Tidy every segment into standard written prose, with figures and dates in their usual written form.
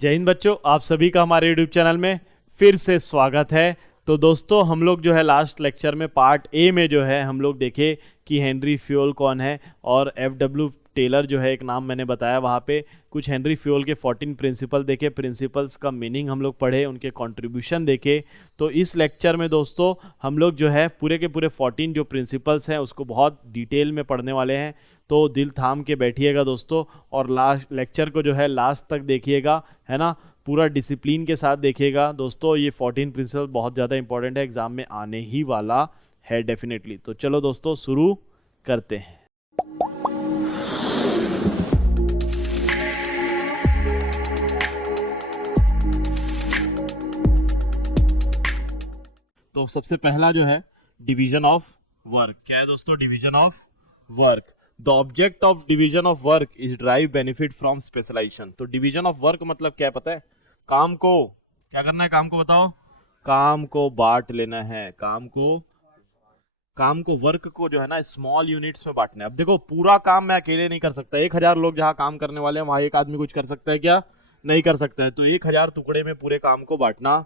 जय हिंद बच्चों, आप सभी का हमारे यूट्यूब चैनल में फिर से स्वागत है। तो दोस्तों, हम लोग जो है लास्ट लेक्चर में पार्ट ए में जो है हम लोग देखे कि हेनरी फ्योल कौन है, और एफ डब्ल्यू टेलर जो है एक नाम मैंने बताया। वहाँ पे कुछ हेनरी फ्योल के 14 प्रिंसिपल देखे, प्रिंसिपल्स का मीनिंग हम लोग पढ़े, उनके कंट्रीब्यूशन देखे। तो इस लेक्चर में दोस्तों हम लोग जो है पूरे के पूरे 14 जो प्रिंसिपल्स हैं उसको बहुत डिटेल में पढ़ने वाले हैं। तो दिल थाम के बैठिएगा दोस्तों, और लास्ट लेक्चर को जो है लास्ट तक देखिएगा, है ना। पूरा डिसिप्लिन के साथ देखिएगा दोस्तों। ये 14 प्रिंसिपल बहुत ज़्यादा इंपॉर्टेंट है, एग्जाम में आने ही वाला है डेफिनेटली। तो चलो दोस्तों शुरू करते हैं। तो सबसे पहला जो है डिवीजन ऑफ वर्क। क्या है दोस्तों? Division of work. The object of division of work is drive benefit from specialization. तो डिवीजन ऑफ वर्क मतलब क्या है पता है? काम को क्या करना है? काम को बताओ। काम को बांट लेना है। काम को वर्क को जो है ना स्मॉल यूनिट्स में बांटना है। अब देखो, पूरा काम मैं अकेले नहीं कर सकता। 1000 लोग जहाँ काम करने वाले हैं वहां एक आदमी कुछ कर सकता है क्या? नहीं कर सकता है। तो 1000 टुकड़े में पूरे काम को बांटना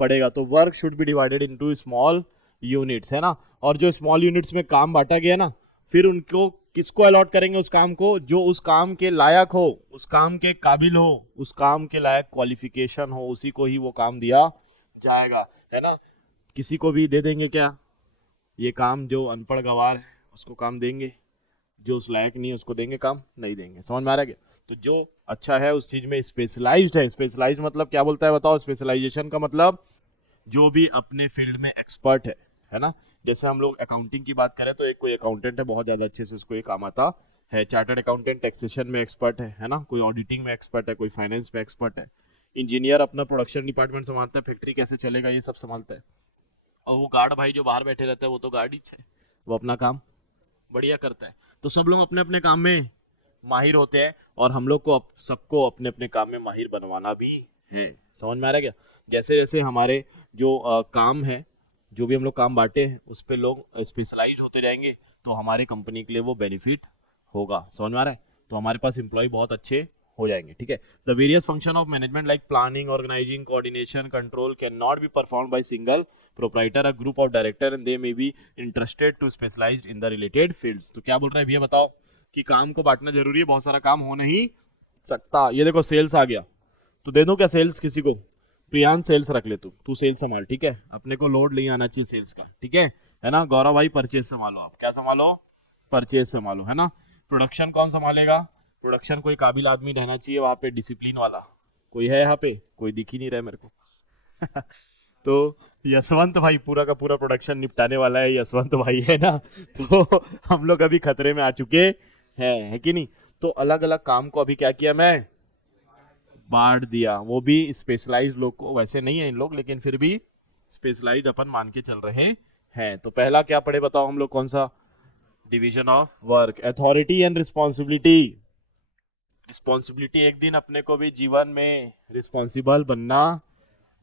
पड़ेगा। तो work should be divided into small units, है ना। और जो स्मॉल यूनिट्स में काम बांटा गया ना, फिर उनको किसको अलॉट करेंगे? उस काम को जो उस काम के लायक हो, उस काम के काबिल हो, उस काम के लायक क्वालिफिकेशन हो, उसी को ही वो काम दिया जाएगा, है ना। किसी को भी दे देंगे क्या ये काम? जो अनपढ़ गवार है उसको काम देंगे? जो उस लायक नहीं है उसको देंगे काम? नहीं देंगे। समझ में आ रहा है क्या? तो जो अच्छा है उस चीज में स्पेशलाइज्ड है। स्पेशलाइज्ड मतलब क्या बोलता है बताओ? स्पेशलाइजेशन का मतलब जो भी अपने फील्ड में एक्सपर्ट है ना। जैसे हम लोग अकाउंटिंग की बात करें तो एक कोई अकाउंटेंट है, बहुत ज्यादा अच्छे से उसको ये काम आता है। चार्टर्ड अकाउंटेंट टैक्सेशन में एक्सपर्ट है ना। कोई ऑडिटिंग में एक्सपर्ट है, कोई फाइनेंस में एक्सपर्ट है। इंजीनियर अपना प्रोडक्शन डिपार्टमेंट संभालता है, फैक्ट्री कैसे चलेगा ये सब संभालता है। और वो गार्ड भाई जो बाहर बैठे रहते हैं वो तो गार्ड ही है, वो अपना काम बढ़िया करता है। तो सब लोग अपने अपने काम में माहिर होते हैं, और हम लोग को सबको अपने अपने काम में माहिर बनवाना भी है। समझ में आ रहा है क्या? जैसे जैसे हमारे जो काम है, जो भी हम लोग काम बांटे हैं उस पे लोग स्पेशलाइज होते जाएंगे, तो हमारे कंपनी के लिए वो बेनिफिट होगा। समझ में आ रहा है? तो हमारे पास एम्प्लॉय बहुत अच्छे हो जाएंगे, ठीक है। The various function of management like planning, organizing, coordination, control can not be perform by single proprietor, a group of director, and they may be interested to specialize in the related fields. तो क्या बोल रहा है भैया बताओ कि काम को बांटना जरूरी है, बहुत सारा काम हो नहीं सकता। ये देखो सेल्स आ गया, तो दे दूं क्या सेल्स किसी को? प्रियांश सेल्स रख ले, तू सेल्स संभाल, ठीक है। अपने को लोड नहीं आना चाहिए सेल्स का, ठीक है ना। गौरव भाई परचेज संभालो। आप क्या संभालो? परचेज संभालो, है ना। प्रोडक्शन कौन संभालेगा? प्रोडक्शन कोई काबिल आदमी रहना चाहिए वहां पे, डिसिप्लिन वाला। कोई है यहाँ पे? कोई दिख ही नहीं रहा है मेरे को। तो यशवंत भाई पूरा का पूरा प्रोडक्शन निपटाने वाला है, यशवंत भाई, है ना। तो हम लोग अभी खतरे में आ चुके हैं, है कि नहीं। तो अलग अलग काम को अभी क्या किया मैं? बांट दिया। वो भी स्पेशलाइज्ड लोग को, वैसे नहीं है इन लोग लेकिन फिर भी स्पेशलाइज्ड अपन मान के चल रहे हैं। तो पहला क्या पढ़े बताओ हम लोग? कौन सा? Division of work. Authority and responsibility. Responsibility एक दिन अपने को भी जीवन में रिस्पॉन्सिबल बनना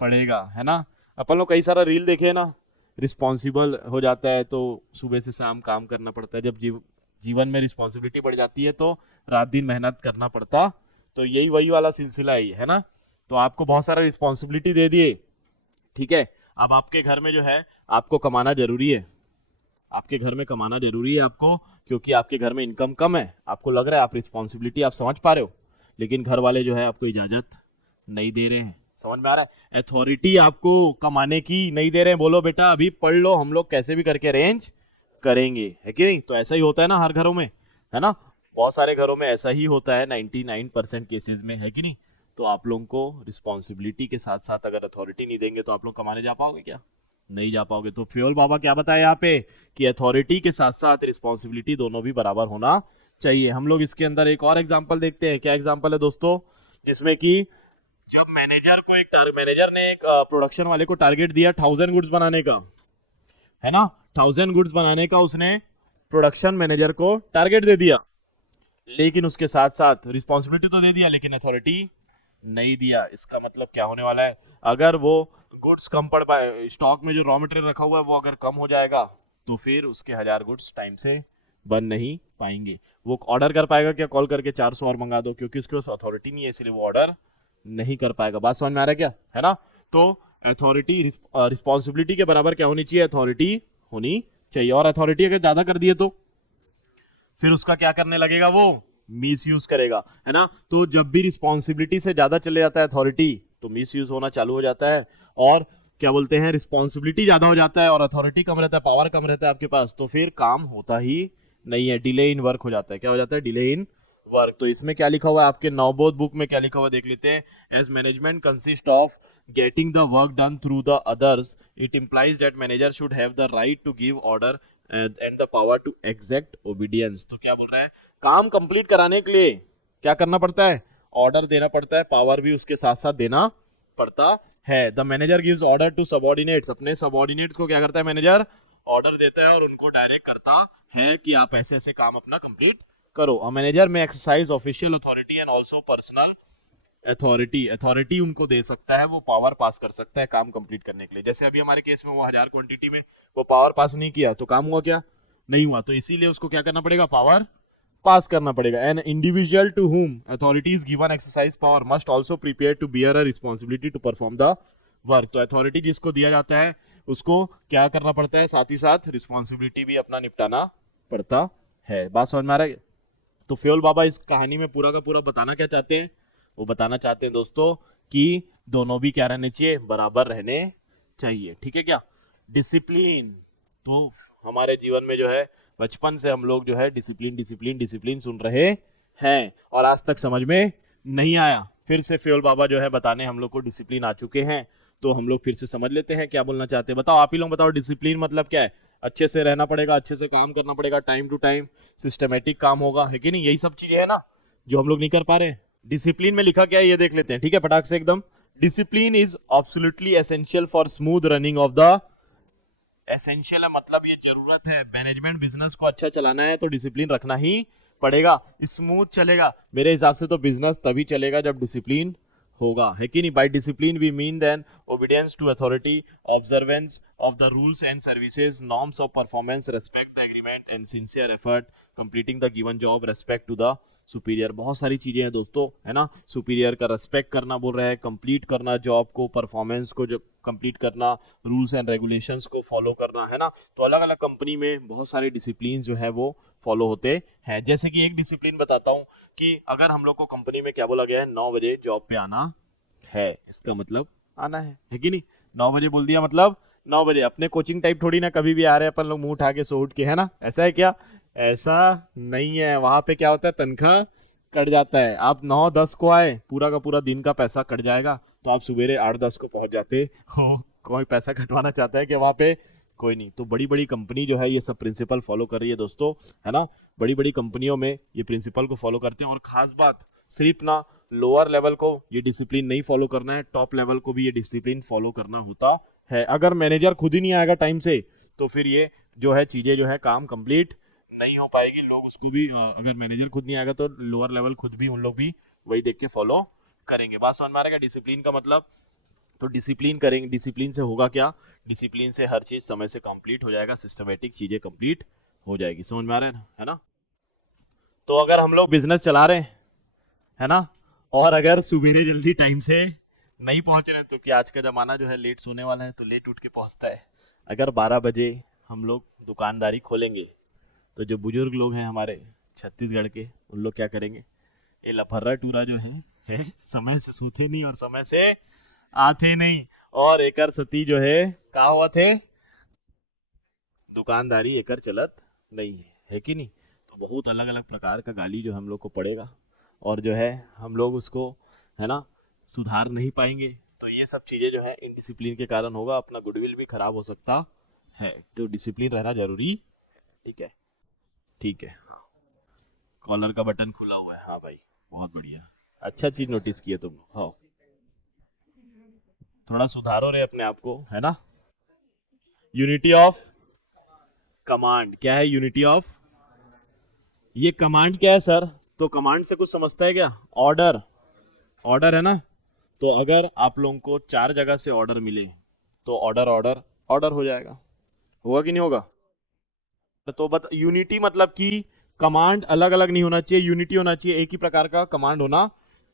पड़ेगा, है ना। अपन लोग कई सारा रील देखे ना, रिस्पॉन्सिबल हो जाता है तो सुबह से शाम काम करना पड़ता है। जब जीवन में रिस्पॉन्सिबिलिटी बढ़ जाती है तो रात दिन मेहनत करना पड़ता। तो यही वही वाला सिलसिला ही है ना। तो आपको बहुत सारा रिस्पॉन्सिबिलिटी दे दिए, ठीक है। अब आपके घर में जो है आपको कमाना जरूरी है। आपके घर में कमाना जरूरी है आपको, क्योंकि आपके घर में इनकम कम है। आपको लग रहा है आप रिस्पॉन्सिबिलिटी आप समझ पा रहे हो, लेकिन घर वाले जो है आपको इजाजत नहीं दे रहे हैं। समझ में आ रहा है? अथॉरिटी आपको कमाने की नहीं दे रहे हैं। बोलो बेटा अभी पढ़ लो, हम लोग कैसे भी करके अरेंज करेंगे, है कि नहीं। तो ऐसा ही होता है ना हर घरों में, है ना। बहुत सारे घरों में ऐसा ही होता है, 99% केसेस में, है कि नहीं। तो आप लोगों को रिस्पॉन्सिबिलिटी के साथ साथ अगर अथॉरिटी नहीं देंगे तो आप लोग कमाने जा पाओगे क्या? नहीं जा पाओगे। तो फ्योल बाबा क्या बताया यहाँ पे कि अथॉरिटी के साथ साथ रिस्पॉन्सिबिलिटी दोनों भी बराबर होना चाहिए। हम लोग इसके अंदर एक और एग्जांपल देखते हैं। क्या एग्जांपल है दोस्तों? जिसमें कि जब मैनेजर ने एक प्रोडक्शन वाले को टारगेट दिया 1000 गुड्स बनाने का, है ना। 1000 गुड्स बनाने का उसने प्रोडक्शन मैनेजर को टारगेट दे दिया, लेकिन उसके साथ साथ रिस्पॉन्सिबिलिटी तो दे दिया लेकिन अथॉरिटी नहीं दिया। इसका मतलब क्या होने वाला है? अगर वो गुड्स कम पड़ पाए, स्टॉक में जो रॉ मटेरियल रखा हुआ है वो अगर कम हो जाएगा, तो फिर उसके 1000 गुड्स टाइम से बन नहीं पाएंगे। वो ऑर्डर कर पाएगा क्या? कॉल करके 400 और मंगा दो? क्योंकि उसके पास अथॉरिटी नहीं है, इसलिए वो ऑर्डर नहीं कर पाएगा। बात समझ में आ रहा है क्या, है ना। तो अथॉरिटी रिस्पॉन्सिबिलिटी के बराबर क्या होनी चाहिए, अथॉरिटी होनी चाहिए। और अथॉरिटी अगर ज्यादा कर दिए तो फिर उसका क्या करने लगेगा, वो मिस यूज करेगा, है ना। तो जब भी रिस्पॉन्सिबिलिटी से ज्यादा चले जाता है अथॉरिटी, तो मिस यूज होना चालू हो जाता है। और क्या बोलते हैं, रिस्पॉन्सिबिलिटी ज्यादा हो जाता है और अथॉरिटी कम रहता है, पावर कम रहता है आपके पास, तो फिर काम होता ही नहीं है, डिले इन वर्क हो जाता है। क्या हो जाता है, डिले इन वर्क। तो इसमें क्या लिखा हुआ है आपके नवबोध बुक में, क्या लिखा हुआ देख लेते हैं। As management consist of getting the work done through the others, it implies that manager should have the right to give order and the power to exact obedience। तो क्या बोल रहा है, काम कंप्लीट कराने के लिए क्या करना पड़ता है, ऑर्डर देना पड़ता है, पावर भी उसके साथ साथ देना पड़ता है। The manager gives order to subordinates, अपने सबऑर्डिनेट्स को क्या करता है मैनेजर, ऑर्डर देता है और उनको डायरेक्ट करता है कि आप ऐसे ऐसे काम अपना कंप्लीट करो। अ मैनेजर में exercise official authority and also personal authority उनको दे सकता है, वो पावर पास कर सकता है काम कंप्लीट करने के लिए। जैसे अभी हमारे केस में वो 1000 क्वांटिटी में वो पावर पास नहीं किया तो काम हुआ क्या, नहीं हुआ। तो इसीलिए उसको क्या करना पड़ेगा, पावर पास करना पड़ेगा। An individual to whom authority is given exercise power must also prepare to bear a responsibility to perform the work. तो अथॉरिटी जिसको दिया जाता है उसको क्या करना पड़ता है, साथ ही साथ रिस्पॉन्सिबिलिटी भी अपना निपटाना पड़ता है। बात समझ में आ रहा है। तो फ्योल बाबा इस कहानी में पूरा का पूरा बताना क्या चाहते हैं, वो बताना चाहते हैं दोस्तों कि दोनों भी क्या रहने चाहिए, बराबर रहने चाहिए। ठीक है क्या, डिसिप्लिन। तो हमारे जीवन में जो है बचपन से हम लोग जो है डिसिप्लिन डिसिप्लिन डिसिप्लिन सुन रहे हैं और आज तक समझ में नहीं आया। फिर से फ्योल बाबा जो है बताने हम लोग को डिसिप्लिन आ चुके हैं, तो हम लोग फिर से समझ लेते हैं क्या बोलना चाहते हैं। बताओ, आप ही लोग बताओ, डिसिप्लिन मतलब क्या है। अच्छे से रहना पड़ेगा, अच्छे से काम करना पड़ेगा, टाइम टू टाइम सिस्टमेटिक काम होगा, है कि नहीं। यही सब चीजें है ना जो हम लोग नहीं कर पा रहे हैं। डिसिप्लिन में लिखा क्या है ये देख लेते हैं, ठीक है, फटाक से एकदम। Discipline is absolutely essential for smooth running of the, essential है मतलब ये जरूरत है, मैनेजमेंट बिजनेस को अच्छा चलाना है तो डिसिप्लिन रखना ही पड़ेगा, स्मूथ चलेगा। मेरे हिसाब से तो बिजनेस तभी चलेगा जब डिसिप्लिन होगा, है कि नहीं। By discipline we mean then obedience to authority, observance of the rules and services, norms of performance, respect the agreement and sincere effort, completing the given job, respect to the superior. बहुत सारी चीजें हैं दोस्तों, है ना। Superior का respect करना बोल रहा है, कंप्लीट करना जॉब को, परफॉर्मेंस को जब कंप्लीट करना, रूल्स एंड रेगुलेशंस को फॉलो करना, है ना। तो अलग अलग कंपनी में बहुत सारे डिसिप्लिन जो है वो फॉलो होते हैं। जैसे कि एक डिसिप्लिन बताता हूँ कि अगर हम लोग को कंपनी में क्या बोला गया है, 9 बजे जॉब पे आना है, इसका मतलब आना है कि नहीं। 9 बजे बोल दिया मतलब 9 बजे। अपने कोचिंग टाइप थोड़ी ना कभी भी आ रहे हैं अपन लोग मुंह उठा के सो उठ के, है ना। ऐसा है क्या, ऐसा नहीं है। वहां पे क्या होता है, तनख्वाह कट जाता है। आप 9-10 को आए, पूरा का पूरा दिन का पैसा कट जाएगा, तो आप सवेरे 8-10 को पहुंच जाते हो। कोई पैसा कटवाना चाहता है कि वहां पे, कोई नहीं। तो बड़ी बड़ी कंपनी जो है ये सब प्रिंसिपल फॉलो कर रही है दोस्तों, है ना। बड़ी बड़ी कंपनियों में ये प्रिंसिपल को फॉलो करते हैं। और खास बात, सिर्फ ना लोअर लेवल को ये डिसिप्लिन नहीं फॉलो करना है, टॉप लेवल को भी ये डिसिप्लिन फॉलो करना होता है। अगर मैनेजर खुद ही नहीं आएगा टाइम से, तो फिर ये जो है चीजें जो है काम कंप्लीट नहीं हो पाएगी। लोग उसको भी अगर मैनेजर खुद नहीं आएगा तो लोअर लेवल खुद भी, उन लोग भी वही देख के फॉलो करेंगे। बात समझ में आ रहा है डिसिप्लिन का मतलब। तो डिसिप्लिन करेंगे, डिसिप्लिन से होगा क्या, डिसिप्लिन से हर चीज समय से कंप्लीट हो जाएगा, सिस्टमेटिक चीजें कंप्लीट हो जाएगी। समझ में आ रहा है ना। तो अगर हम लोग बिजनेस चला रहे हैं, है ना, और अगर सुबेरे जल्दी टाइम से नहीं पहुंच रहे, तो क्या आज का जमाना जो है लेट सोने वाला है तो लेट उठ के पहुंचता है। अगर 12 बजे हम लोग दुकानदारी खोलेंगे, तो जो बुजुर्ग लोग हैं हमारे छत्तीसगढ़ के, उन लोग क्या करेंगे, ये लफर्रा टूरा जो है समय से सोते नहीं और समय से आते नहीं, और एकर सती जो है का हुआ थे, दुकानदारी एकर चलत नहीं है कि नहीं। तो बहुत अलग अलग प्रकार का गाली जो हम लोग को पड़ेगा, और जो है हम लोग उसको, है ना, सुधार नहीं पाएंगे। तो ये सब चीजें जो है इनडिसिप्लिन के कारण होगा, अपना गुडविल भी खराब हो सकता है। तो डिसिप्लिन रहना जरूरी, ठीक है, ठीक है। हाँ, कॉलर का बटन खुला हुआ है, हाँ भाई, बहुत बढ़िया, अच्छा चीज नोटिस किए तुम। हाँ, थोड़ा सुधारो रे अपने आप को, है ना। यूनिटी ऑफ कमांड क्या है, यूनिटी ऑफ, ये कमांड क्या है सर, तो कमांड से कुछ समझता है क्या, ऑर्डर, ऑर्डर है ना। तो अगर आप लोगों को 4 जगह से ऑर्डर मिले, तो ऑर्डर ऑर्डर ऑर्डर हो जाएगा, होगा कि नहीं होगा। तो यूनिटी मतलब कि कमांड अलग अलग नहीं होना चाहिए, यूनिटी होना चाहिए, एक ही प्रकार का कमांड होना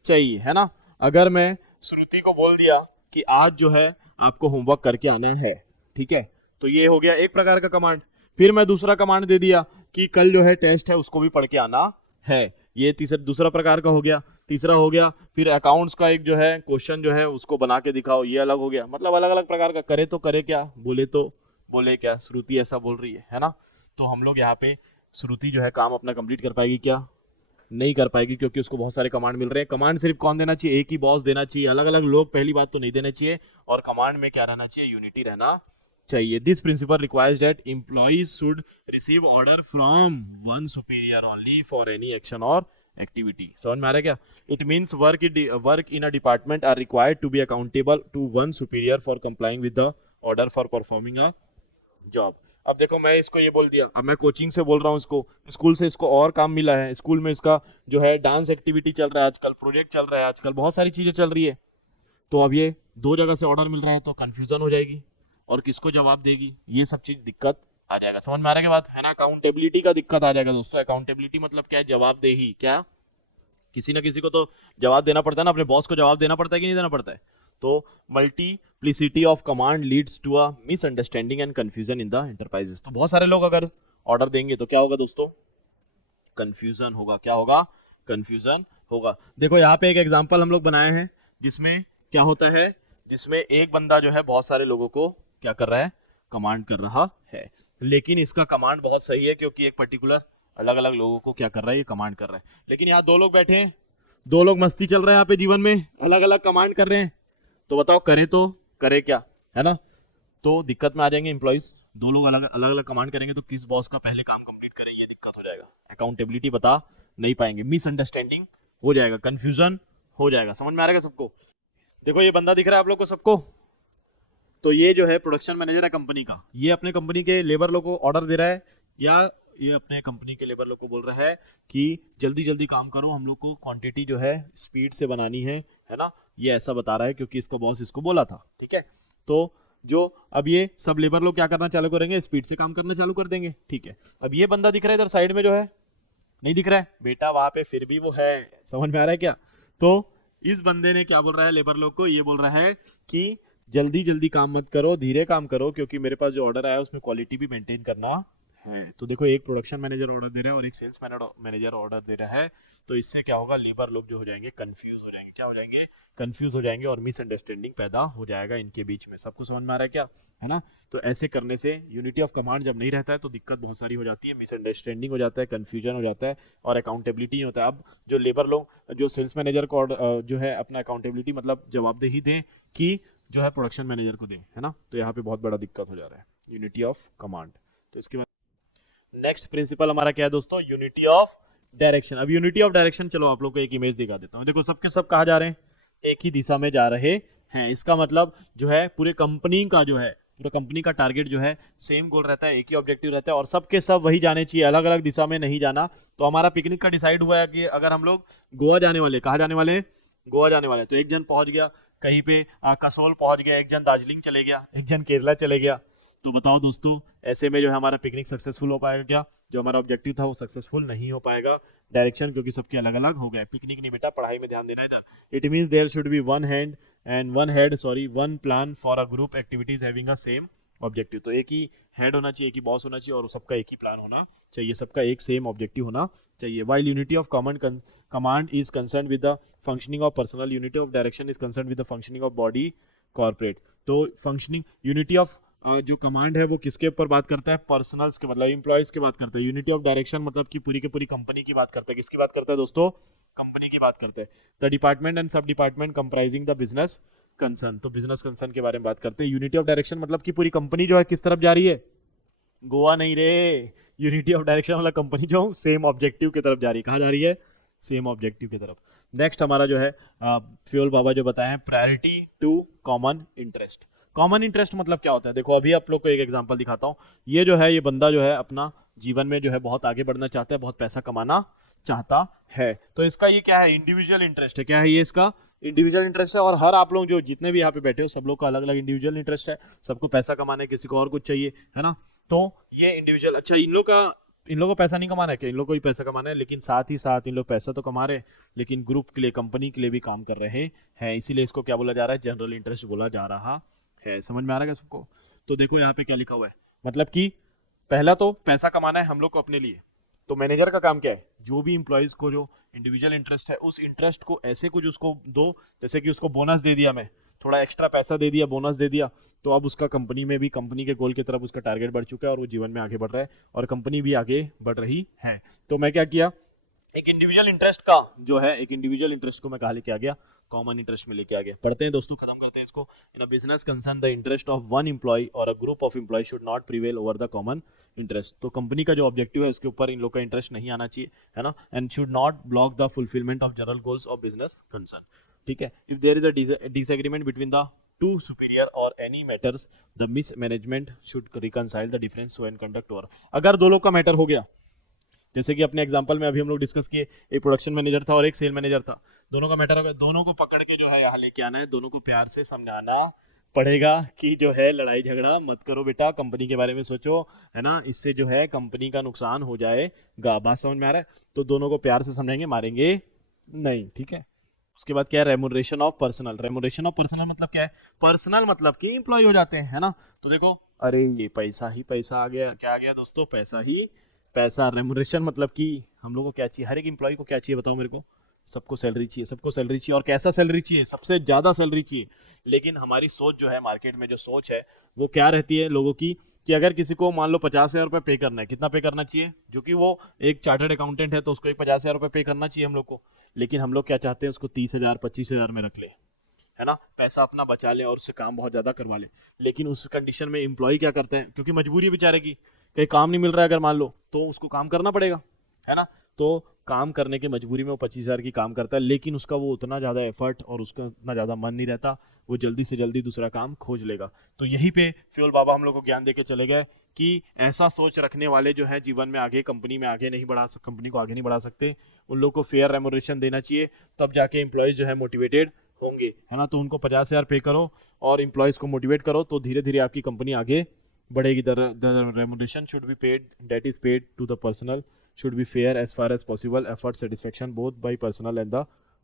चाहिए, है ना। अगर मैं श्रुति को बोल दिया कि आज जो है आपको होमवर्क करके आना है, ठीक है, तो ये हो गया एक प्रकार का कमांड। फिर मैं दूसरा कमांड दे दिया कि कल जो है टेस्ट है उसको भी पढ़ के आना है, ये दूसरा प्रकार का हो गया। तीसरा हो गया फिर अकाउंट्स का एक जो है क्वेश्चन जो है उसको बना के दिखाओ, ये अलग हो गया। मतलब अलग अलग प्रकार का, करे तो करे क्या, बोले तो बोले क्या, श्रुति ऐसा बोल रही है ना। तो हम लोग यहाँ पे श्रुति जो है काम अपना कंप्लीट कर पाएगी क्या, नहीं कर पाएगी, क्योंकि उसको बहुत सारे कमांड मिल रहे हैं। कमांड सिर्फ कौन देना चाहिए, एक ही बॉस देना चाहिए, अलग अलग लोग पहली बात तो नहीं देना चाहिए। और कमांड में क्या रहना चाहिए, यूनिटी रहना चाहिए। This principle requires that employees should receive order from one superior only for any action और एक्टिविटी। समझ में आ रहा है क्या? It means work in a department are required to be accountable to one superior for complying with the order for performing a job. अब देखो मैं इसको ये बोल दिया, अब मैं कोचिंग से बोल रहा हूँ इसको, स्कूल से इसको और काम मिला है, स्कूल में इसका जो है डांस एक्टिविटी चल रहा है आजकल, प्रोजेक्ट चल रहा है आजकल, बहुत सारी चीजें चल रही है। तो अब ये दो जगह से ऑर्डर मिल रहा है तो कंफ्यूजन हो जाएगी, और किसको जवाब देगी, ये सब चीज दिक्कत आ जाएगा। समझ में आ रहा है बात, है ना? अकाउंटेबिलिटी का दिक्कत आ जाएगा दोस्तों। अकाउंटेबिलिटी मतलब क्या है, जवाबदेही। क्या किसी ना किसी को तो जवाब देना पड़ता है ना, अपने बॉस को जवाब देना पड़ता है कि नहीं देना पड़ता है? तो multiplicity of command leads to a misunderstanding and confusion in the enterprises. तो बहुत सारे लोग अगर ऑर्डर देंगे तो क्या होगा दोस्तों, कंफ्यूजन होगा। क्या होगा, कंफ्यूजन होगा। देखो यहाँ पे एक एग्जांपल हम लोग बनाए हैं जिसमें क्या होता है, जिसमें एक बंदा जो है बहुत सारे लोगों को क्या कर रहा है, कमांड कर रहा है। लेकिन इसका कमांड बहुत सही है क्योंकि एक पर्टिकुलर अलग अलग लोगों को क्या कर रहा है, ये कमांड कर रहा है। लेकिन यहाँ दो लोग बैठे हैं, दो लोग मस्ती चल रहा है यहाँ पे जीवन में, अलग अलग कमांड कर रहे हैं। तो बताओ करे तो करे क्या, है ना? तो दिक्कत में आ जाएंगे एम्प्लॉइज। दो लोग अलग अलग अलग कमांड करेंगे तो किस बॉस का पहले काम कंप्लीट करें, ये दिक्कत हो जाएगा। अकाउंटेबिलिटी बता नहीं पाएंगे, मिसअंडरस्टैंडिंग हो जाएगा, कंफ्यूजन हो जाएगा। समझ में आ रहा है सबको? देखो ये बंदा दिख रहा है आप लोग को सबको, तो ये जो है प्रोडक्शन मैनेजर है कंपनी का। ये अपने कंपनी के लेबर लोग को ऑर्डर दे रहा है, या ये अपने कंपनी के लेबर लोग को बोल रहा है कि जल्दी जल्दी काम करो, हम लोग को क्वांटिटी जो है स्पीड से बनानी है ना? ये ऐसा बता रहा है क्योंकि इसको बॉस इसको बोला था, ठीक है? तो जो अब ये सब लेबर लोग क्या करना चालू करेंगे, स्पीड से काम करना चालू कर देंगे, ठीक है? अब ये बंदा दिख रहा है इधर साइड में जो है, नहीं दिख रहा है बेटा वहां पे, फिर भी वो है। समझ में आ रहा है क्या? तो इस बंदे ने क्या बोल रहा है लेबर लोग को, ये बोल रहा है कि जल्दी जल्दी काम मत करो, धीरे काम करो, क्योंकि मेरे पास जो ऑर्डर आया उसमें क्वालिटी भी मेंटेन करना है। तो देखो एक प्रोडक्शन मैनेजर ऑर्डर दे रहा है और एक सेल्स मैनेजर ऑर्डर दे रहा है। तो इससे क्या होगा, लेबर लोग जो हो जाएंगे कंफ्यूज हो जाएंगे। क्या हो जाएंगे, कंफ्यूज हो जाएंगे, और मिसअंडरस्टैंडिंग पैदा हो जाएगा इनके बीच में। सबको समझ में आ रहा है क्या, है ना? तो ऐसे करने से यूनिटी ऑफ कमांड जब नहीं रहता है तो दिक्कत बहुत सारी हो जाती है, मिसअंडरस्टैंडिंग हो जाता है, कंफ्यूजन हो जाता है, और अकाउंटेबिलिटी नहीं होता है। अब जो लेबर लोग जो सेल्स मैनेजर को जो है अपना अकाउंटेबिलिटी मतलब जवाबदेही दें कि जो है प्रोडक्शन मैनेजर को दें, है ना? तो यहाँ पे बहुत बड़ा दिक्कत हो जा रहा है, यूनिटी ऑफ कमांड। तो इसके बाद नेक्स्ट प्रिंसिपल हमारा क्या है दोस्तों, यूनिटी ऑफ डायरेक्शन। अब यूनिटी ऑफ डायरेक्शन, चलो आप लोग को एक इमेज दिखा देता हूँ। देखो सबके सब कहाँ जा रहे हैं, एक ही दिशा में जा रहे हैं। इसका मतलब जो है पूरे कंपनी का जो है, पूरा कंपनी का टारगेट जो है सेम गोल रहता है, एक ही ऑब्जेक्टिव रहता है, और सबके सब वही जाने चाहिए, अलग अलग दिशा में नहीं जाना। तो हमारा पिकनिक का डिसाइड हुआ है कि अगर हम लोग गोवा जाने वाले, कहाँ जाने वाले, गोवा जाने वाले, तो एक जन पहुंच गया कहीं पे कसोल पहुंच गया, एक जन दार्जिलिंग चले गया, एक जन केरला चले गया। तो बताओ दोस्तों ऐसे में जो है हमारा पिकनिक सक्सेसफुल हो पाएगा क्या? जो हमारा ऑब्जेक्टिव था वो सक्सेसफुल नहीं हो पाएगा। डायरेक्शन क्योंकि सबके अलग अलग हो गए। पिकनिक नहीं बेटा, पढ़ाई में ध्यान देना इधर। It means there should be one plan for a group activities having a same objective. तो एक ही हेड होना चाहिए, एक ही बॉस होना चाहिए, और सबका एक ही प्लान होना चाहिए, सबका एक सेम ऑब्जेक्टिव होना चाहिए। While unity of command is concern with the functioning of personal, unity of direction is concern with the functioning of body corporate. तो फंक्शनिंग यूनिटी ऑफ जो कमांड है वो किसके ऊपर बात करता है, पर्सनल्स के मतलब एम्प्लॉयज की बात करता है। यूनिटी ऑफ डायरेक्शन मतलब कि पूरी की पूरी कंपनी की बात करता है। किसकी बात करता है दोस्तों, कंपनी की बात करते हैं। द डिपार्टमेंट एंड सब department comprising the business concern, तो बिजनेस कंसर्न के बारे में बात करते हैं। यूनिटी ऑफ डायरेक्शन मतलब कि पूरी कंपनी जो है किस तरफ जा रही है, गोवा नहीं रे। यूनिटी ऑफ डायरेक्शन मतलब कंपनी जो सेम ऑब्जेक्टिव की तरफ जा रही है। कहाँ जा रही है, सेम ऑब्जेक्टिव की तरफ। नेक्स्ट हमारा जो है फ्यूल बाबा जो बताए हैं, priority to common interest. Common interest मतलब क्या होता है, देखो अभी आप लोग को एक एग्जांपल दिखाता हूँ। ये जो है, ये बंदा जो है अपना जीवन में जो है बहुत आगे बढ़ना चाहता है, बहुत पैसा कमाना चाहता है। तो इसका ये क्या है, इंडिविजुअल इंटरेस्ट है। क्या है ये, इसका इंडिविजुअल इंटरेस्ट है। और हर आप लोग जो जितने भी यहाँ पे बैठे हो सब लोग का अलग अलग इंडिविजुअल इंटरेस्ट है। सबको पैसा कमाना है, किसी को और कुछ चाहिए, है ना? तो ये इंडिविजुअल, अच्छा इन लोग का इन लोगों को पैसा नहीं कमाना है क्या? इन लोगों को ही पैसा कमाना है, लेकिन साथ ही साथ इन लोग पैसा तो कमा रहे हैं लेकिन ग्रुप के लिए, कंपनी के लिए भी काम कर रहे हैं, इसीलिए इसको क्या बोला जा रहा है? जनरल इंटरेस्ट बोला जा रहा है। समझ में आ रहा है क्या सबको? तो देखो यहाँ पे क्या लिखा हुआ है, मतलब कि पहला तो पैसा कमाना है हम लोग को अपने लिए, तो मैनेजर का काम क्या है? जो भी इंप्लॉइज को जो इंडिविजुअल इंटरेस्ट है, उस इंटरेस्ट को ऐसे कुछ उसको दो, जैसे कि उसको बोनस दे दिया, मैं थोड़ा एक्स्ट्रा पैसा दे दिया, बोनस दे दिया, तो अब उसका कंपनी में भी, कंपनी के गोल की तरफ उसका टारगेट बढ़ चुका है और वो जीवन में आगे बढ़ रहा है और कंपनी भी आगे बढ़ रही है। तो मैं क्या किया, एक इंडिविजुअल इंटरेस्ट का जो है, एक इंडिविजुअल इंटरेस्ट को मैं कहा लेके आ गया, कॉमन इंटरेस्ट में लेके आ गया। पढ़ते हैं दोस्तों, खत्म करते हैं इसको। In a business concern the interest of one employ और a group of employ should not prevail over the common interest. तो कंपनी का जो ऑब्जेक्टिव है उसके ऊपर इन लोग का इंटरेस्ट नहीं आना चाहिए, है ना, and should not block the fulfilment of general goals of business concern. ठीक है, if there is a disagreement between the two superior और any matters, the mismanagement should reconcile the difference so and conduct over. अगर दो लोग का matter हो गया, जैसे कि अपने एग्जांपल में अभी हम लोग डिस्कस किए, एक प्रोडक्शन मैनेजर था और एक सेल मैनेजर था, दोनों का मैटर हो गया, दोनों को पकड़ के जो है यहाँ लेके आना है, दोनों को प्यार से समझाना पड़ेगा कि जो है लड़ाई झगड़ा मत करो बेटा, कंपनी के बारे में सोचो, है ना, इससे जो है कंपनी का नुकसान हो जाएगा। बात समझ में आ रहा है? तो दोनों को प्यार से समझाएंगे, मारेंगे नहीं। ठीक है, उसके बाद क्या है, remuneration of personal. Remuneration of personal मतलब क्या है? पर्सनल मतलब कि एम्प्लॉय हो जाते हैं, है ना। तो देखो, अरे ये पैसा ही पैसा आ गया, क्या आ गया दोस्तों? पैसा ही पैसा। रेमुनरेशन मतलब कि हम लोग को क्या चाहिए, हर एक एम्प्लॉय को क्या चाहिए बताओ मेरे को? सबको सैलरी चाहिए, सबको सैलरी चाहिए, और कैसा सैलरी चाहिए? सबसे ज्यादा सैलरी चाहिए। लेकिन हमारी सोच जो है, मार्केट में जो सोच है वो क्या रहती है लोगों की, कि अगर किसी को मान लो 50,000 रुपये पे करना है, कितना पे करना चाहिए? जो कि वो एक चार्टर्ड अकाउंटेंट है तो उसको एक 50,000 रुपये पे करना चाहिए हम लोग को। लेकिन हम लोग क्या चाहते हैं, उसको 30,000 25,000 में रख ले, है ना, पैसा अपना बचा ले और उससे काम बहुत ज्यादा करवा ले। लेकिन उस कंडीशन में एम्प्लॉय क्या करते हैं, क्योंकि मजबूरी है बेचारे की, कहीं काम नहीं मिल रहा है अगर मान लो, तो उसको काम करना पड़ेगा, है ना। तो काम करने के मजबूरी में वो 25,000 की काम करता है, लेकिन उसका वो उतना ज्यादा एफर्ट और उसका उतना ज्यादा मन नहीं रहता, वो जल्दी से जल्दी दूसरा काम खोज लेगा। तो यहीं पे फ्यूल बाबा हम लोग को ज्ञान देके चले गए कि ऐसा सोच रखने वाले जो है जीवन में आगे, कंपनी में आगे नहीं बढ़ा सकते, कंपनी को आगे नहीं बढ़ा सकते, उन लोग को फेयर रेमुनरेशन देना चाहिए, तब जाके एम्प्लॉयज जो है मोटिवेटेड होंगे, है ना। तो उनको 50,000 पे करो और एम्प्लॉयज को मोटिवेट करो, तो धीरे धीरे आपकी कंपनी आगे बढ़ेगी। The remuneration should be paid, that is paid to the personal should be fair as far as possible, effort satisfaction both by personnel and the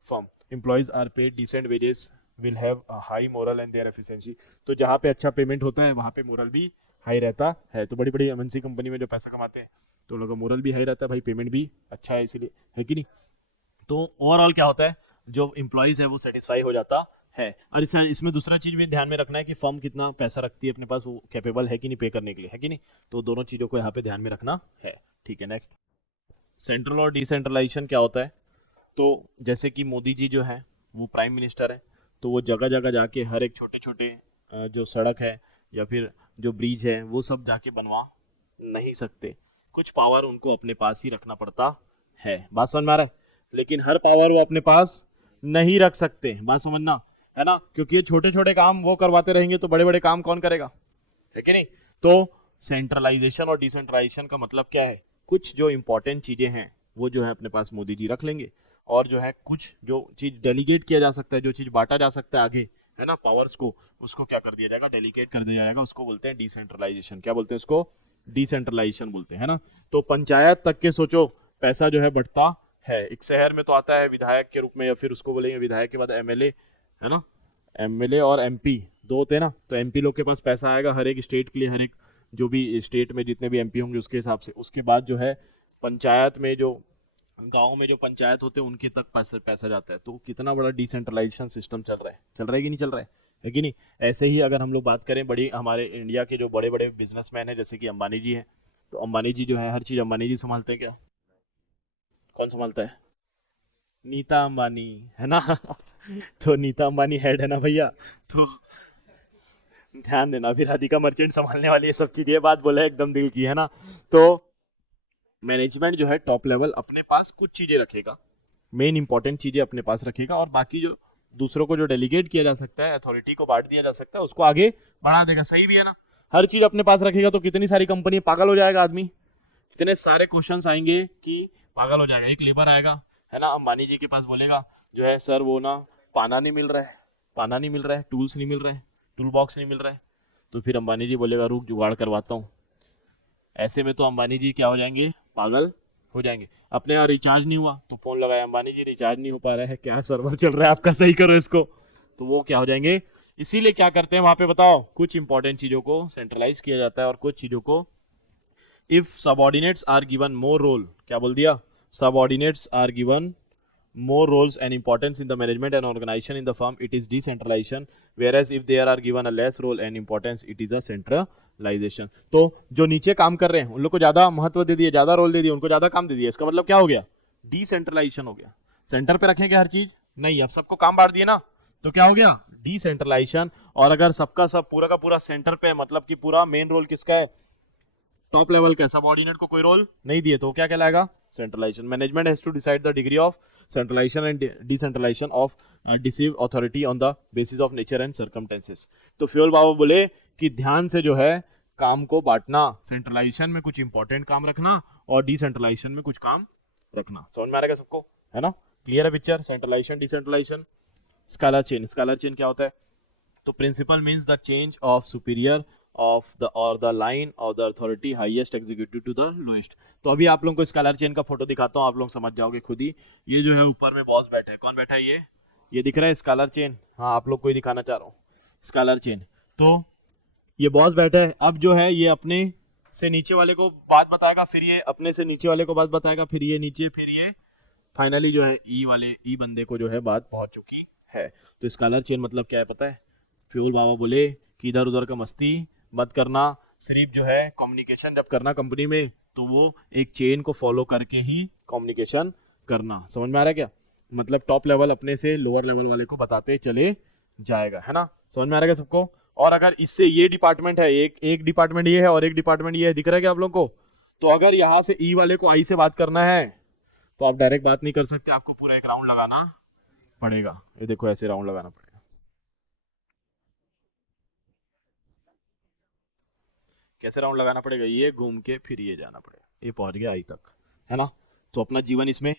firm. Employees are paid decent wages, will have a high moral and their efficiency. तो जहाँ पे अच्छा payment होता है वहाँ पे moral भी high रहता है। तो बड़ी बड़ी एमएनसी कंपनी में जो पैसा कमाते हैं तो लोगों का मोरल भी हाई रहता है भाई, पेमेंट भी अच्छा है इसीलिए, है कि नहीं। तो ओवरऑल क्या होता है, जो एम्प्लॉयज है वो सेटिस्फाई हो जाता है। और इसमें दूसरा चीज भी ध्यान में रखना है कि फर्म कितना पैसा रखती है अपने पास, वो कैपेबल है कि नहीं पे करने के लिए, है कि नहीं। तो दोनों चीजों को यहाँ पे ध्यान में रखना है। ठीक है, नेक्स्ट, सेंट्रल और डिसेंट्रलाइजेशन क्या होता है? तो जैसे कि मोदी जी जो है वो प्राइम मिनिस्टर है, तो वो जगह जगह जाके हर एक छोटे छोटे जो सड़क है या फिर जो ब्रिज है वो सब जाके बनवा नहीं सकते, कुछ पावर उनको अपने पास ही रखना पड़ता है। बात समझ में आ रहा है? लेकिन हर पावर वो अपने पास नहीं रख सकते, बात समझना, है ना, क्योंकि ये छोटे छोटे काम वो करवाते रहेंगे तो बड़े बड़े काम कौन करेगा, है कि नहीं। तो सेंट्रलाइजेशन और डिसेंट्रलाइजेशन का मतलब क्या है, कुछ जो इंपॉर्टेंट चीजें हैं वो जो है अपने पास मोदी जी रख लेंगे, और जो है कुछ जो चीज डेलीगेट किया जा सकता है, जो चीज बांटा जा सकता है आगे, है ना, पावर्स को, उसको क्या कर दिया जाएगा, डेलीगेट कर दिया जाएगा, उसको बोलते हैं डिसेंट्रलाइजेशन। क्या बोलते हैं उसको? डिसेंट्रलाइजेशन बोलते हैं, है ना। तो पंचायत तक के सोचो पैसा जो है बढ़ता है। एक शहर में तो आता है विधायक के रूप में, या फिर उसको बोलेंगे विधायक के बाद एमएलए, है ना, एमएलए और एमपी दो होते हैं ना। तो एमपी लोग के पास पैसा आएगा हर एक स्टेट के लिए, हर एक जो भी स्टेट में जितने भी एमपी होंगे उसके हिसाब से। उसके बाद जो है पंचायत में, जो गांव में जो पंचायत होते हैं उनके तक पैसा पैसा जाता है। तो कितना बड़ा डिसेंट्रलाइजेशन सिस्टम चल रहा है, चल रहा है कि नहीं चल रहा है कि नहीं। ऐसे ही अगर हम लोग बात करें, बड़ी हमारे इंडिया के जो बड़े बड़े बिजनेसमैन हैं जैसे कि अंबानी जी हैं, तो अंबानी जी जो है हर चीज अंबानी जी संभालते हैं क्या? कौन संभालता है? नीता अंबानी, है ना। तो नीता अंबानी हेड है ना भैया। तो ध्यान देना, फिर राधिका मर्चेंट संभालने वाली ये सब चीज, ये बात बोले एकदम दिल की, है ना। तो मैनेजमेंट जो है टॉप लेवल अपने पास कुछ चीजें रखेगा, मेन इंपॉर्टेंट चीजें अपने पास रखेगा, और बाकी जो दूसरों को जो डेलीगेट किया जा सकता है, अथॉरिटी को बांट दिया जा सकता है, उसको आगे बढ़ा देगा। सही भी है ना। हर चीज अपने पास रखेगा तो कितनी सारी कंपनी, पागल हो जाएगा आदमी, इतने सारे क्वेश्चंस आएंगे कि पागल हो जाएगा। एक लेबर आएगा, है ना, अंबानी जी के पास, बोलेगा जो है सर वो ना पाना नहीं मिल रहा है, पाना नहीं मिल रहा है, टूल्स नहीं मिल रहे हैं, टूल बॉक्स नहीं मिल रहा है। तो फिर अंबानी जी बोलेगा रुक जुगाड़ करवाता हूँ, ऐसे में तो अंबानी जी क्या हो जाएंगे, पागल हो जाएंगे। अपने यहाँ रिचार्ज नहीं हुआ तो फोन लगाया, अंबानी जी रिचार्ज नहीं हो पा रहा है, क्या सर्वर चल रहा है आपका, सही करो इसको, तो वो क्या हो जाएंगे। इसीलिए क्या करते हैं वहां पे बताओ, कुछ इंपॉर्टेंट चीजों को सेंट्रलाइज किया जाता है और कुछ चीजों को if subordinates are given more role, क्या बोल दिया, subordinates are given more roles and importance in the management and organization in the firm, it is decentralization, whereas if there are given a less role and importance, it is a centralization। तो जो नीचे काम कर रहे हैं उन लोग को ज्यादा महत्व दे दिया, ज्यादा रोल दे दिया, उनको ज्यादा काम दे दिया, इसका मतलब क्या हो गया, डिसेंट्रलाइजेशन हो गया। सेंटर पे रखेंगे हर चीज नहीं, अब सबको काम बांट दिए ना, तो क्या हो गया, डिसेंट्रलाइजेशन। और अगर सबका सब पूरा का पूरा सेंटर पे, मतलब कि पूरा मेन रोल किसका है, टॉप लेवल का, सबऑर्डिनेट को कोई रोल नहीं दिए, तो क्या कहलाएगा, centralization. Management has to decide the degree of centralization and decentralization of deceive authority on the basis of nature and circumstances। तो फ्योल बाबा बोले कि ध्यान से जो है काम को बांटना, सेंट्रलाइजेशन में कुछ इंपॉर्टेंट काम रखना और डिसेंट्रलाइजेशन में कुछ काम रखना। समझ में आ रहा है सबको, है ना, क्लियर है picture, centralisation decentralisation. Scalar chain, scalar chain क्या होता है, तो principle means the change of superior of the और the line of the authority highest executive to the lowest. तो अभी आप लोगों को स्केलर चेन का फोटो दिखाता हूँ, आप लोग समझ जाओगे खुद ही। ये जो है ऊपर में बॉस बैठा है, कौन बैठा है, ये दिख रहा है स्केलर चेन, हाँ आप लोग को ही दिखाना चाह रहा हूँ स्केलर चेन। तो ये बॉस बैठा है, अब जो है ये अपने से नीचे वाले को बात बताएगा, फिर ये अपने से नीचे वाले को बात बताएगा, फिर ये नीचे, फिर ये फाइनली जो है ई बंदे को जो है बात पहुंच चुकी है। तो स्केलर चेन मतलब क्या है पता है, फ्यूल बाबा बोले कि इधर उधर का मस्ती मत करना, सिर्फ जो है कम्युनिकेशन जब करना कंपनी में तो वो एक चेन को फॉलो करके ही कम्युनिकेशन करना। समझ में आ रहा है क्या, मतलब टॉप लेवल अपने से लोअर लेवल वाले को बताते चले जाएगा, है ना, समझ में आ रहा है सबको। और अगर इससे ये डिपार्टमेंट है, एक डिपार्टमेंट ये है और एक डिपार्टमेंट ये है, दिख रहा है क्या आप लोग को, तो अगर यहाँ से ई वाले को आई से बात करना है तो आप डायरेक्ट बात नहीं कर सकते, आपको पूरा एक राउंड लगाना पड़ेगा। ये देखो ऐसे राउंड लगाना पड़ेगा, कैसे राउंड लगाना पड़ेगा, ये घूम के फिर ये जाना पड़ेगा, ये पहुंच गया आई तक, है ना, तो अपना जीवन इसमें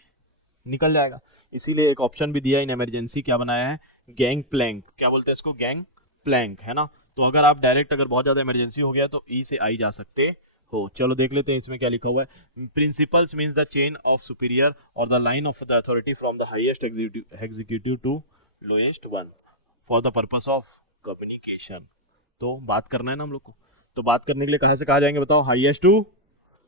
निकल जाएगा। इसीलिए एक ऑप्शन भी दिया इन इमरजेंसी, क्या बनाया है, गैंग प्लैंक, क्या बोलते हैं इसको, गैंग प्लैंक, है ना। तो अगर आप डायरेक्ट, अगर बहुत ज्यादा इमरजेंसी हो गया तो ई से आई जा सकते हो। चलो देख लेते हैं इसमें क्या लिखा हुआ है। Principles means the chain of superior और the line of the authority from the highest executive to lowest one for the purpose of communication. तो बात करना है ना हम लोग को, तो बात करने के लिए कहाँ से कहा जाएंगे बताओ, हाईएस्ट टू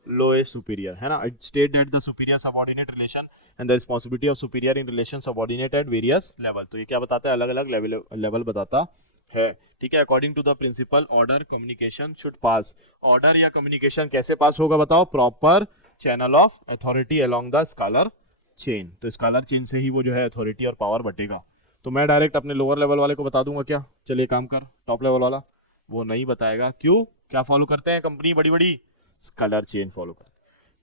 लोएस्ट सुपीरियर, है ना। It state that the superior subordinate relation and the responsibility of superior in relation subordinate at various level. तो ये क्या बताता है, अलग अलग लेवल बताता है, ठीक है। According to the principle order communication should pass, order या कम्युनिकेशन कैसे पास होगा बताओ, proper channel of authority along the scalar chain. तो स्केलर चेन से ही वो जो है अथॉरिटी और पावर बटेगा। तो मैं डायरेक्ट अपने लोअर लेवल वाले को बता दूंगा क्या, चलिए काम कर, टॉप लेवल वाला वो नहीं बताएगा, क्यों, क्या फॉलो करते हैं कंपनी बड़ी बड़ी, स्केलर चेन फॉलो करते हैं।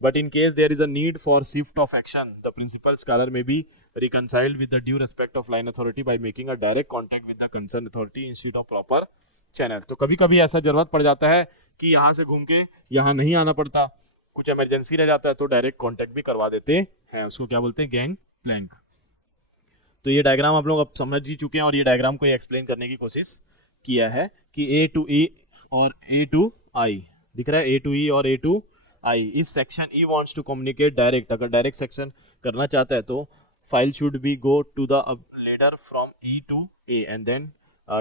But in case there is a need for shift of action, the principal scalar may be reconciled with the due respect of line authority by making a direct contact with the concerned authority instead of proper channel। तो कभी कभी ऐसा जरूरत पड़ जाता है कि यहाँ से घूम के यहाँ नहीं आना पड़ता, कुछ इमरजेंसी रह जाता है तो डायरेक्ट कांटेक्ट भी करवा देते हैं, उसको क्या बोलते हैं, गैंग प्लैंक। तो ये डायग्राम आप लोग अब समझ ही चुके हैं और ये डायग्राम को एक्सप्लेन करने की कोशिश किया है कि ए टू ई और ए टू आई दिख रहा है, ए टू ई और A to I. If section E wants to communicate direct, अगर डायरेक्ट सेक्शन करना चाहता है तो file should be go to the ladder from E to A and then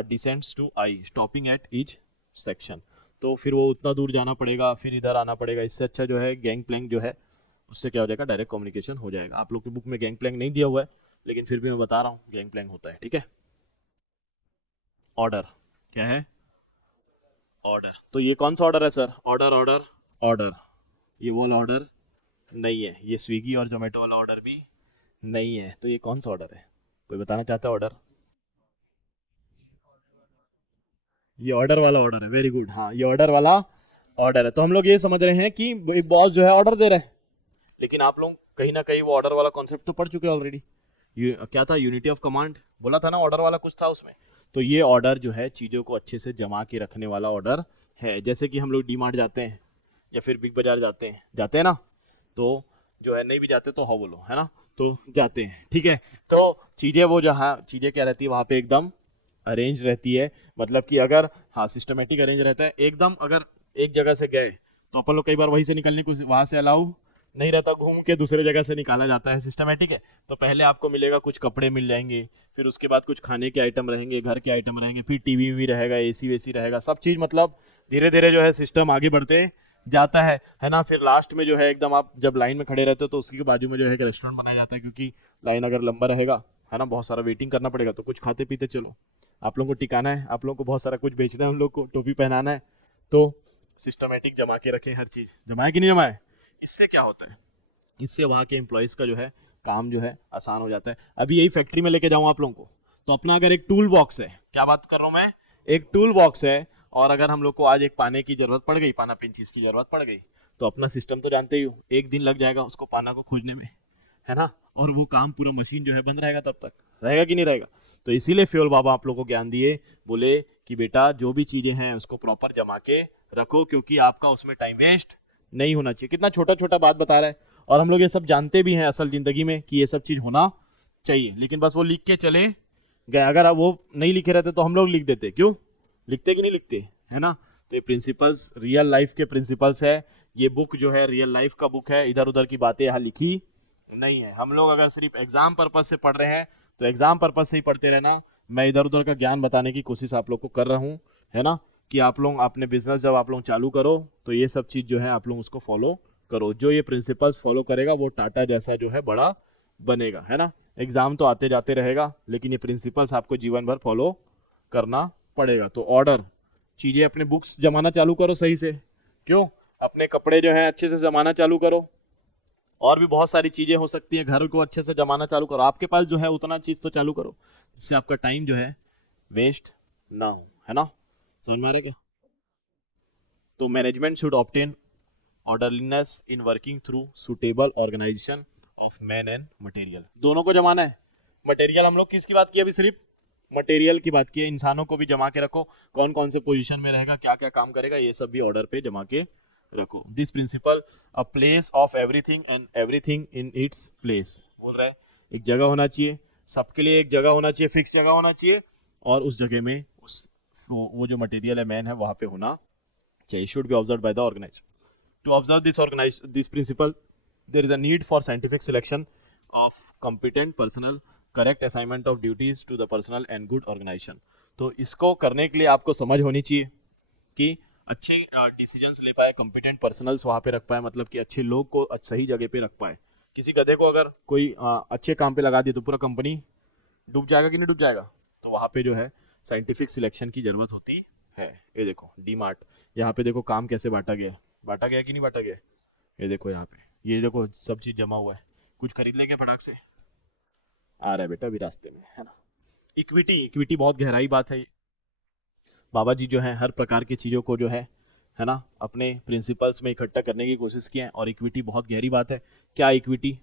descends to I stopping at each section. तो फिर वो उतना दूर जाना पड़ेगा, फिर इधर आना पड़ेगा, इससे अच्छा जो है गैंग प्लैंक जो है उससे क्या हो जाएगा, डायरेक्ट कम्युनिकेशन हो जाएगा। आप लोग की बुक में गैंग प्लैंक नहीं दिया हुआ है लेकिन फिर भी मैं बता रहा हूँ गैंग प्लैंक होता है, ठीक है। ऑर्डर क्या है, ऑर्डर, तो ये कौन सा ऑर्डर है सर, ऑर्डर ऑर्डर ऑर्डर, ये वो ऑर्डर नहीं है, ये स्विगी और जोमेटो वाला ऑर्डर भी नहीं है, तो ये कौन सा ऑर्डर है, कोई बताना चाहता है ऑर्डर, ये ऑर्डर वाला ऑर्डर है, वेरी गुड, हाँ ये ऑर्डर वाला ऑर्डर है। तो हम लोग ये समझ रहे हैं कि एक बॉस जो है ऑर्डर दे रहा है, लेकिन आप लोग कहीं ना कहीं वो ऑर्डर वाला कॉन्सेप्ट तो पढ़ चुके हैं ऑलरेडी। क्या था, यूनिटी ऑफ कमांड बोला था ना, ऑर्डर वाला कुछ था उसमें। तो ये ऑर्डर जो है चीजों को अच्छे से जमा के रखने वाला ऑर्डर है। जैसे कि हम लोग डी मार्ट जाते हैं या फिर बिग बाजार जाते हैं ना, तो जो है नहीं भी जाते तो हाँ बोलो, है ना, तो जाते हैं, ठीक है। तो चीजें वो जहाँ चीजें क्या रहती है वहां पे एकदम अरेंज रहती है, मतलब कि अगर हाँ सिस्टमेटिक अरेंज रहता है एकदम। अगर एक जगह से गए तो अपन लोग कई बार वहीं से निकलने को वहां से अलाउ नहीं रहता, घूम के दूसरे जगह से निकाला जाता है, सिस्टमेटिक है। तो पहले आपको मिलेगा, कुछ कपड़े मिल जाएंगे, फिर उसके बाद कुछ खाने के आइटम रहेंगे, घर के आइटम रहेंगे, फिर टीवी भी रहेगा, एसी वेसी रहेगा, सब चीज मतलब धीरे धीरे जो है सिस्टम आगे बढ़ते जाता है ना। फिर लास्ट में जो है एकदम आप जब लाइन में खड़े रहते हो तो उसके बाजू में जो है एक रेस्टोरेंट बनाया जाता है, क्योंकि लाइन अगर लंबा रहेगा है ना, बहुत सारा वेटिंग करना पड़ेगा, तो कुछ खाते पीते चलो। आप लोगों को टिकाना है, आप लोगों को बहुत सारा कुछ बेचना है, उन लोग को टोपी पहनाना है, तो सिस्टमेटिक जमा के रखें, हर चीज जमाए कि नहीं जमाए। इससे क्या होता है, इससे वहाँ के एम्प्लॉयज़ का जो है काम जो है आसान हो जाता है। अभी यही फैक्ट्री में लेके जाऊँ आप लोगों को, तो अपना अगर एक टूल बॉक्स है, क्या बात कर रहा हूँ मैं, एक टूल बॉक्स है, और अगर हम लोग को आज एक पाने की जरूरत पड़ गई, पाना पिंचीस की जरूरत पड़ गई, तो अपना सिस्टम तो जानते ही हो, एक दिन लग जाएगा उसको पाना को खोजने में, है ना। और वो काम पूरा मशीन जो है बंद रहेगा, तब तक रहेगा कि नहीं रहेगा। तो इसीलिए फ्योल बाबा आप लोग को ज्ञान दिए, बोले कि बेटा जो भी चीजें हैं उसको प्रॉपर जमा के रखो, क्योंकि आपका उसमें टाइम वेस्ट नहीं होना चाहिए। कितना छोटा छोटा बात बता रहा है, और हम लोग ये सब जानते भी हैं असल जिंदगी में कि ये सब चीज होना चाहिए, लेकिन बस वो लिख के चले गए। अगर आप वो नहीं लिखे रहते तो हम लोग लिख देते, क्यों लिखते कि नहीं लिखते, है ना। तो ये प्रिंसिपल्स रियल लाइफ के प्रिंसिपल्स है, ये बुक जो है रियल लाइफ का बुक है, इधर उधर की बातें यहाँ लिखी नहीं है। हम लोग अगर सिर्फ एग्जाम पर्पज से पढ़ रहे हैं तो एग्जाम पर्पज से ही पढ़ते रहना, मैं इधर उधर का ज्ञान बताने की कोशिश आप लोग को कर रहा हूँ, है ना, कि आप लोग अपने बिजनेस जब आप लोग चालू करो तो ये सब चीज जो है आप लोग उसको फॉलो करो। जो ये प्रिंसिपल्स फॉलो करेगा वो टाटा जैसा जो है बड़ा बनेगा, है ना। एग्जाम तो आते जाते रहेगा, लेकिन ये प्रिंसिपल्स आपको जीवन भर फॉलो करना पड़ेगा। तो ऑर्डर, चीजें अपने बुक्स जमाना चालू करो सही से, क्यों, अपने कपड़े जो है अच्छे से जमाना चालू करो, और भी बहुत सारी चीजें हो सकती है, घर को अच्छे से जमाना चालू करो, आपके पास जो है उतना चीज तो चालू करो जिससे आपका टाइम जो है वेस्ट ना हो, है ना। समझ में आ रहा है क्या। तो management should obtain orderliness in working through suitable organization of man and material, दोनों को जमाना है। मटेरियल हम लोग किसकी बात की, अभी सिर्फ मटेरियल की बात की है, इंसानों को भी जमा के रखो, कौन कौन से पोजीशन में रहेगा, क्या क्या काम करेगा, ये सब भी ऑर्डर पे जमा के रखो। This principle a place of everything and everything in its place, बोल रहा है एक जगह होना चाहिए, सबके लिए एक जगह होना चाहिए, फिक्स जगह होना चाहिए, और उस जगह में उस वो जो मटेरियल है मैन है वहां पे होना चाहिए। Should be observe by the organiser. To observe this principle, there is a need for scientific selection of competent personnel, correct assignment of duties to the personnel and good organization। तो इसको करने के लिए आपको समझ होनी चाहिए कि अच्छे डिसीजंस ले पाए, कॉम्पिटेंट पर्सनल्स वहां पे रख पाए, मतलब कि अच्छे लोग को सही जगह पे रख पाए। किसी गधे को अगर कोई अच्छे काम पे लगा दिए तो पूरा कंपनी डूब जाएगा कि नहीं डूब जाएगा। तो वहां पे जो है साइंटिफिक सिलेक्शन की जरूरत होती है। ये देखो डी मार्ट, यहाँ पे देखो काम कैसे बांटा गया है, बांटा गया कि नहीं बांटा गया। ये देखो यहाँ पे, ये देखो सब चीज जमा हुआ है, कुछ खरीद लेंगे फटाक से, आ रहा है बेटा अभी रास्ते में, है ना। इक्विटी, इक्विटी बहुत गहराई बात है ये। बाबा जी जो है हर प्रकार की चीजों को जो है ना, अपने प्रिंसिपल्स में इकट्ठा करने की कोशिश की है, और इक्विटी बहुत गहरी बात है। क्या इक्विटी,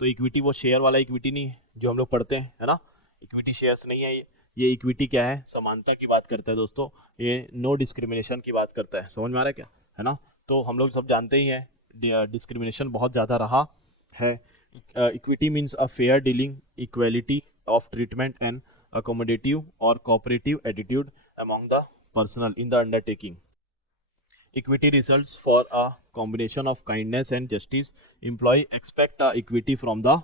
तो इक्विटी वो शेयर वाला इक्विटी नहीं है जो हम लोग पढ़ते हैं, है ना, इक्विटी शेयर्स नहीं है ये इक्विटी क्या है, समानता की बात करता है दोस्तों, ये नो डिस्क्रिमिनेशन की बात करता है। समझ में आ रहा है क्या, है ना। तो हम लोग सब जानते ही हैं डिस्क्रिमिनेशन बहुत ज़्यादा रहा है। Equity means a fair dealing, equality of treatment and accommodative or cooperative attitude among the personnel in the undertaking. Equity results for a combination of kindness and justice. Employee expect a equity from the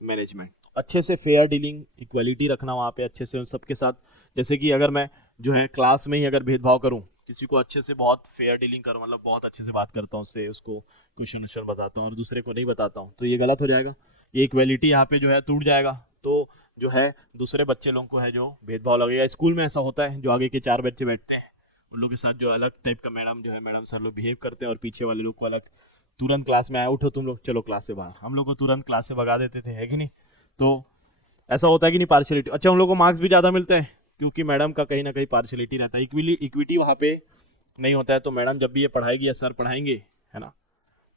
management. अच्छे से fair dealing, equality रखना वहाँ पे अच्छे से उन सबके साथ। जैसे कि अगर मैं जो है क्लास में ही अगर भेदभाव करूँ, किसी को अच्छे से बहुत फेयर डीलिंग करूँ, मतलब बहुत अच्छे से बात करता हूँ उससे, उसको क्वेश्चन वोश्चन बताता हूँ और दूसरे को नहीं बताता हूँ, तो ये गलत हो जाएगा, ये इक्वालिटी यहाँ पे जो है टूट जाएगा। तो जो है दूसरे बच्चे लोगों को है जो भेदभाव लगेगा। स्कूल में ऐसा होता है, जो आगे के 4 बच्चे बैठते हैं उन लोग के साथ जो अलग टाइप का मैडम जो है, मैडम सर लोग बिहेव करते हैं, और पीछे वाले लोग को अलग, तुरंत क्लास में आए, उठो तुम लोग चलो क्लास से बाहर, हम लोग को तुरंत क्लास से भगा देते थे, है कि नहीं। तो ऐसा होता है कि नहीं, पार्शियलिटी। अच्छा उन लोग को मार्क्स भी ज्यादा मिलते हैं क्योंकि मैडम का कहीं ना कहीं पार्शियलिटी रहता है, इक्विटी वहाँ पे नहीं होता है। तो मैडम जब भी ये पढ़ाएगी या सर पढ़ाएंगे, है ना,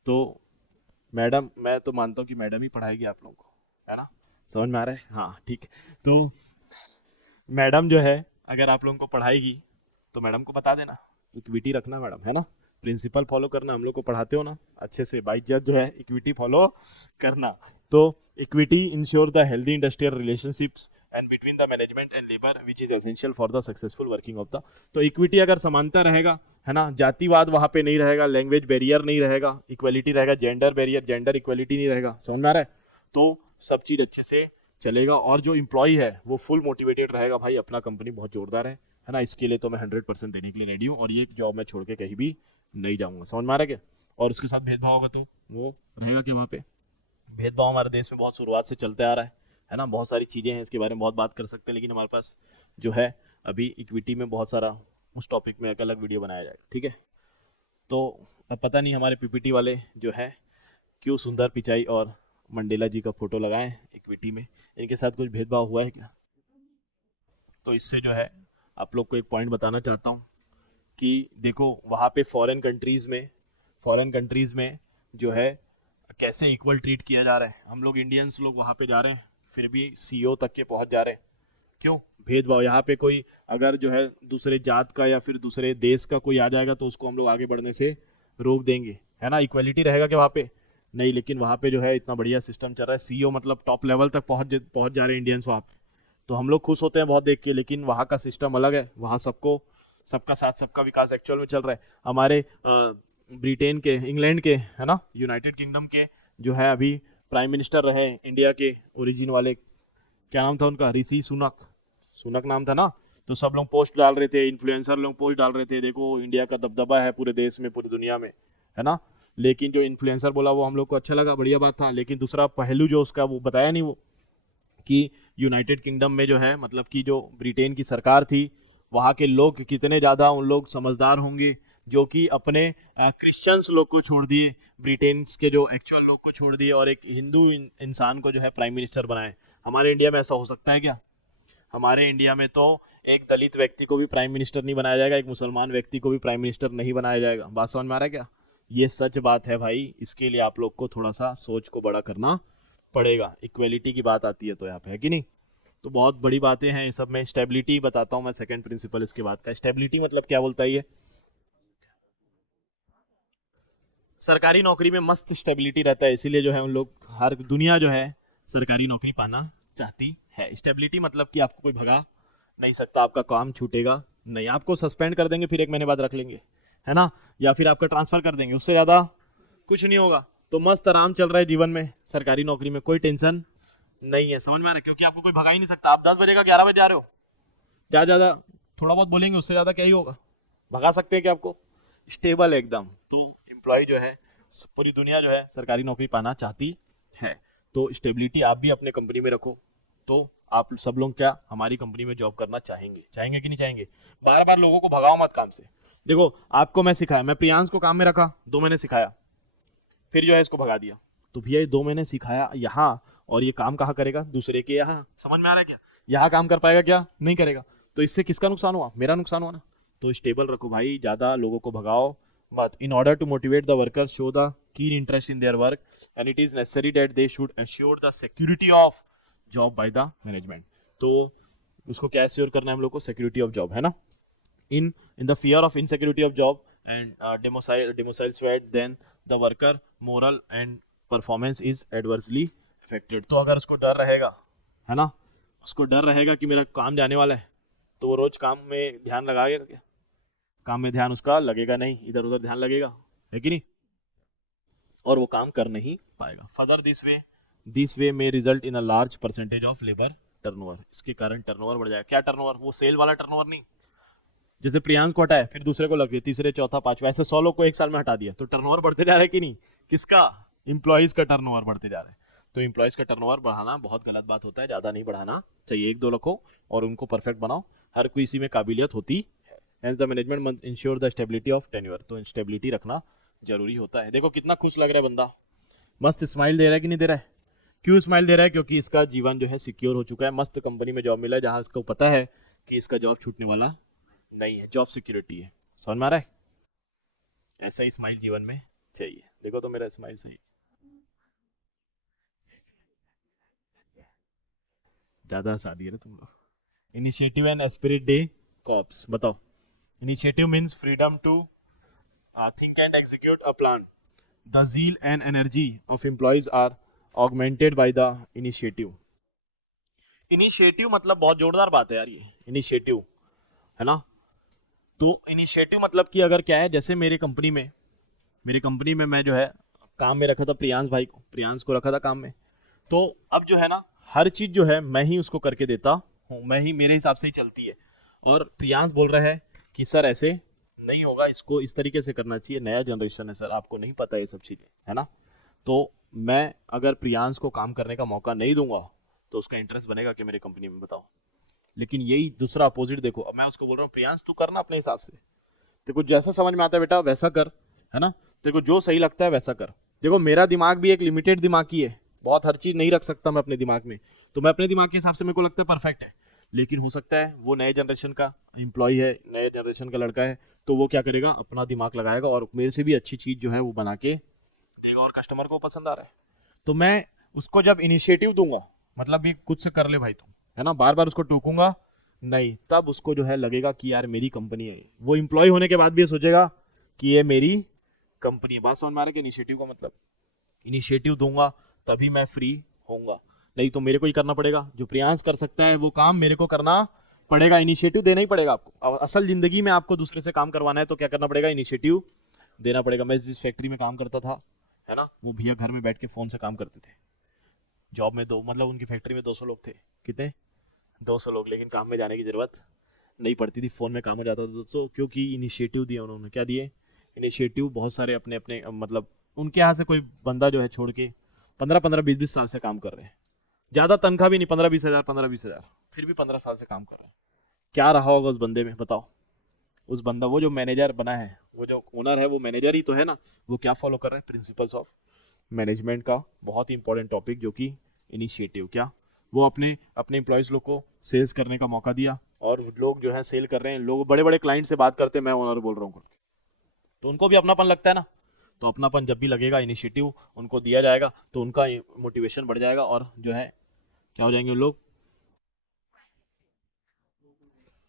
तो मैडम, मैं तो मानता हूँ कि मैडम ही पढ़ाएगी आप लोगों को, है ना। समझ में आ रहा है, हाँ ठीक है। तो मैडम जो है अगर आप लोगों को पढ़ाएगी तो मैडम को बता देना, इक्विटी रखना मैडम, है ना, प्रिंसिपल फॉलो करना, हम लोग को पढ़ाते हो ना अच्छे से, बाइज्जत जो है इक्विटी फॉलो करना। तो equity ensure the healthy industrial relationships and between the management and labour which is essential for the successful working of the. तो इक्विटी अगर समानता रहेगा, है ना, जातिवाद वहां पे नहीं रहेगा, लैंग्वेज बैरियर नहीं रहेगा, इक्वलिटी रहेगा, जेंडर बैरियर, जेंडर इक्वलिटी नहीं रहेगा, समझ में आ रहा है, तो सब चीज अच्छे से चलेगा। और जो इम्प्लॉय है वो फुल मोटिवेटेड रहेगा, भाई अपना कंपनी बहुत जोरदार है ना, इसके लिए तो मैं 100% देने के लिए रेडी हूँ और ये जॉब मैं छोड़ के कहीं भी नहीं जाऊंगा, समझ में आ रहा है क्या। और उसके साथ भेदभाव होगा तो वो रहेगा क्या वहाँ पे। भेदभाव हमारे देश में बहुत शुरुआत से चलते आ रहा है ना, बहुत सारी चीजें हैं इसके बारे में बहुत बात कर सकते हैं, लेकिन हमारे पास जो है अभी इक्विटी में बहुत सारा, उस टॉपिक में एक अलग वीडियो बनाया जाएगा, ठीक है। तो अब पता नहीं हमारे पीपीटी वाले जो है क्यों सुंदर पिचाई और मंडेला जी का फोटो लगाएं इक्विटी में, इनके साथ कुछ भेदभाव हुआ है क्या। तो इससे जो है आप लोग को एक पॉइंट बताना चाहता हूँ कि देखो वहाँ पे फॉरेन कंट्रीज में जो है कैसे इक्वल ट्रीट किया जा रहा है। हम लोग इंडियंस लोग वहाँ पे जा रहे हैं फिर भी सीईओ तक के पहुँच जा रहे हैं, क्यों। भेदभाव, यहाँ पे कोई अगर जो है दूसरे जात का या फिर दूसरे देश का कोई आ जाएगा तो उसको हम लोग आगे बढ़ने से रोक देंगे, है ना। इक्वलिटी रहेगा क्या वहाँ पे, नहीं। लेकिन वहाँ पे जो है इतना बढ़िया सिस्टम चल रहा है, सीईओ मतलब टॉप लेवल तक पहुंच जा रहे हैं इंडियंस वहाँ पे। तो हम लोग खुश होते हैं बहुत देख के, लेकिन वहाँ का सिस्टम अलग है, वहाँ सबको सबका साथ सबका विकास एक्चुअल में चल रहा है। हमारे ब्रिटेन के, इंग्लैंड के, है ना, यूनाइटेड किंगडम के जो है अभी प्राइम मिनिस्टर रहे इंडिया के ओरिजिन वाले, क्या नाम था उनका, ऋषि सुनक, सुनक नाम था ना। तो सब लोग पोस्ट डाल रहे थे, इन्फ्लुएंसर लोग पोस्ट डाल रहे थे, देखो इंडिया का दबदबा है पूरे देश में, पूरी दुनिया में, है ना। लेकिन जो इन्फ्लुएंसर बोला वो हम लोग को अच्छा लगा, बढ़िया बात था, लेकिन दूसरा पहलू जो उसका वो बताया नहीं वो, कि यूनाइटेड किंगडम में जो है मतलब कि जो ब्रिटेन की सरकार थी, वहाँ के लोग कितने ज़्यादा उन लोग समझदार होंगे जो कि अपने क्रिश्चियंस लोग को छोड़ दिए, ब्रिटेन के जो एक्चुअल लोग को छोड़ दिए और एक हिंदू इंसान को जो है प्राइम मिनिस्टर बनाए। हमारे इंडिया में ऐसा हो सकता है क्या। हमारे इंडिया में तो एक दलित व्यक्ति को भी प्राइम मिनिस्टर नहीं बनाया जाएगा, एक मुसलमान व्यक्ति को भी प्राइम मिनिस्टर नहीं बनाया जाएगा। बात समझ में आ रहा है क्या। ये सच बात है भाई, इसके लिए आप लोग को थोड़ा सा सोच को बड़ा करना पड़ेगा। इक्वेलिटी की बात आती है तो यहाँ पे, है कि नहीं। तो बहुत बड़ी बातें हैं ये सब में। स्टेबिलिटी बताता हूँ मैं, सेकंड प्रिंसिपल इसके बाद का। स्टेबिलिटी मतलब क्या बोलता है ये, सरकारी नौकरी में मस्त स्टेबिलिटी रहता है, इसीलिए जो है उन लोग, हर दुनिया जो है सरकारी नौकरी पाना चाहती है। स्टेबिलिटी मतलब कि आपको कोई भगा नहीं सकता, आपका काम छूटेगा नहीं, आपको सस्पेंड कर देंगे फिर 1 महीने बाद रख लेंगे, है ना, या फिर आपका ट्रांसफर कर देंगे, उससे ज्यादा कुछ नहीं होगा। तो मस्त आराम चल रहा है जीवन में, सरकारी नौकरी में कोई टेंशन नहीं है, समझ में आ रहा है, क्योंकि आपको कोई भगा ही नहीं सकता। आप 10 बजे का 11 बजे जा रहे हो, ज्यादा ज्यादा थोड़ा बहुत बोलेंगे, उससे ज्यादा क्या ही होगा, भगा सकते हैं कि आपको। स्टेबल है एकदम। तो एम्प्लॉय जो है, पूरी दुनिया जो है सरकारी नौकरी पाना चाहती है। तो स्टेबिलिटी आप भी अपने कंपनी में रखो, तो आप सब लोग क्या हमारी कंपनी में जॉब करना चाहेंगे, चाहेंगे कि नहीं चाहेंगे। बार बार लोगों को भगाओ मत काम से। देखो आपको मैं सिखाया, मैं प्रियांश को काम में रखा 2 महीने सिखाया, फिर जो है इसको भगा दिया। तो भैया ये 2 महीने सिखाया यहाँ, और ये काम कहाँ करेगा, दूसरे के यहाँ, समझ में आ रहा है क्या। यहाँ काम कर पाएगा क्या, नहीं करेगा। तो इससे किसका नुकसान हुआ, मेरा नुकसान हुआ ना। तो स्टेबल रखो भाई, ज्यादा लोगों को भगाओ मत। In order to motivate the workers show the keen interest in their work and it is necessary that they should assure the security of job by the management. तो उसको क्या एश्योर करना है हम लोग को, सिक्योरिटी ऑफ जॉब, है ना। In the fear of insecurity of job and domicile sweat, then the worker moral and performance is adversely affected। तो अगर उसको डर रहेगा, है ना, उसको डर रहेगा कि मेरा काम जाने वाला है, तो वो रोज काम में ध्यान लगाएगा क्या, काम में ध्यान उसका लगेगा नहीं, इधर उधर ध्यान लगेगा, है कि नहीं, और वो काम कर नहीं पाएगा। फर्दर दिस वे में result in a large percentage of labour turnover. इसके कारण टर्नओवर बढ़ जाएगा। क्या टर्नओवर, वो सेल वाला टर्नओवर नहीं, जैसे प्रियांश को हटाया फिर दूसरे को लग गई, तीसरे चौथा पांचवा, ऐसे 100 लोग को एक साल में हटा दिया, तो टर्नओवर बढ़ते जा रहा है कि नहीं, किसका, इंप्लॉइज का टर्नओवर बढ़ते जा रहा है। तो इंप्लॉइज का टर्नओवर बढ़ाना बहुत गलत बात होता है, ज्यादा नहीं बढ़ाना चाहिए, 1-2 रखो और उनको परफेक्ट बनाओ, हर कोई इसी में काबिलियत होती है। Hence the management must ensure the stability of tenure. तो स्टेबिलिटी रखना जरूरी होता है। देखो कितना खुश लग रहा है बंदा, मस्त स्माइल दे रहा है कि नहीं दे रहा है। क्यों स्माइल दे रहा है, क्योंकि इसका जीवन जो है सिक्योर हो चुका है, मस्त कंपनी में जॉब मिला है जहां इसको पता है कि इसका जॉब छूटने वाला नहीं है, जॉब सिक्योरिटी है, समझ में आ रहा है। ऐसा ही स्माइल जीवन में चाहिए। देखो तो मेरा स्माइल सही, ज्यादा हंसा दिए रे तुम लोग। Initiative and esprit de corps, बताओ। Initiative means freedom to think and execute a plan. The zeal and energy of employees are augmented by the initiative. Initiative मतलब बहुत जोरदार बात है यार, ये इनिशिएटिव है ना। तो इनिशिएटिव मतलब कि अगर क्या है, जैसे मेरी कंपनी में मैं जो है काम में रखा था प्रियांश को रखा था काम में। तो अब जो है ना, हर चीज जो है मैं ही उसको करके देता हूँ, मैं ही, मेरे हिसाब से ही चलती है। और प्रियांश बोल रहा है कि सर ऐसे नहीं होगा, इसको इस तरीके से करना चाहिए, नया जनरेशन है सर, आपको नहीं पता ये सब चीजें, है ना। तो मैं अगर प्रियांश को काम करने का मौका नहीं दूंगा तो उसका इंटरेस्ट बनेगा कि मेरी कंपनी में, बताओ। लेकिन यही दूसरा अपोजिट देखो, अब मैं उसको बोल रहा हूँ प्रियांश तू करना अपने हिसाब से, तेरे को जैसा समझ में आता है बेटा वैसा कर, है ना, तेरे को जो सही लगता है वैसा कर। देखो मेरा दिमाग भी एक लिमिटेड दिमाग ही है, बहुत हर चीज नहीं रख सकता मैं अपने दिमाग में। तो मैं अपने दिमाग के हिसाब से मेरे को लगता है परफेक्ट है, लेकिन हो सकता है वो नए जनरेशन का एम्प्लॉय है, नए जनरेशन का लड़का है, तो वो क्या करेगा, अपना दिमाग लगाएगा और मेरे से भी अच्छी चीज जो है वो बना के देगा और कस्टमर को पसंद आ रहा है। तो मैं उसको जब इनिशिएटिव दूंगा, मतलब भी कुछ से कर ले भाई तुम, है ना, बार बार उसको टोकूंगा नहीं, तब उसको जो है लगेगा कि यार मेरी कंपनी है। वो एम्प्लॉय होने के बाद भी ये सोचेगा कि ये मेरी कंपनी है। बात समझ में आ रहा है कि इनिशिएटिव का मतलब, इनिशिएटिव दूंगा तभी मैं फ्री होऊंगा, नहीं तो मेरे को ही करना पड़ेगा। जो प्रियांश कर सकता है वो काम मेरे को करना पड़ेगा, इनिशिएटिव देना ही पड़ेगा आपको। असल जिंदगी में आपको दूसरे से काम करवाना है तो क्या करना पड़ेगा, इनिशिएटिव देना पड़ेगा। मैं जिस फैक्ट्री में काम करता था, है ना, वो भैया घर में बैठ के फोन से काम करते थे। जॉब में दो, मतलब उनकी फैक्ट्री में 200 लोग थे, कितने, 200 लोग, लेकिन काम में जाने की जरूरत नहीं पड़ती थी, फोन में काम हो जाता था दोस्तों, क्योंकि इनिशिएटिव दिया उन्होंने। क्या दिए, इनिशिएटिव। बहुत सारे अपने अपने मतलब उनके यहाँ से कोई बंदा जो है छोड़ के 15-15 20-20 साल से काम कर रहे हैं, ज्यादा तनख्वाह भी नहीं, 15-20 हजार, 15-20 हजार, फिर भी 15 साल से काम कर रहे हैं। क्या रहा होगा उस बंदे में, बताओ। उस बंदा, वो जो मैनेजर बना है, वो जो ओनर है, वो मैनेजर ही तो है ना। वो क्या फॉलो कर रहा है, प्रिंसिपल्स ऑफ मैनेजमेंट का बहुत ही इंपॉर्टेंट टॉपिक जो कि इनिशिएटिव। क्या, वो अपने अपने एम्प्लॉयज लोग को सेल्स करने का मौका दिया, और लोग जो है सेल कर रहे हैं, लोग बड़े बड़े क्लाइंट से बात करते हैं, मैं ओनर बोल रहा हूँ, तो उनको भी अपनापन लगता है ना। तो अपनापन जब भी लगेगा, इनिशिएटिव उनको दिया जाएगा तो उनका मोटिवेशन बढ़ जाएगा, और जो है क्या हो जाएंगे, लोग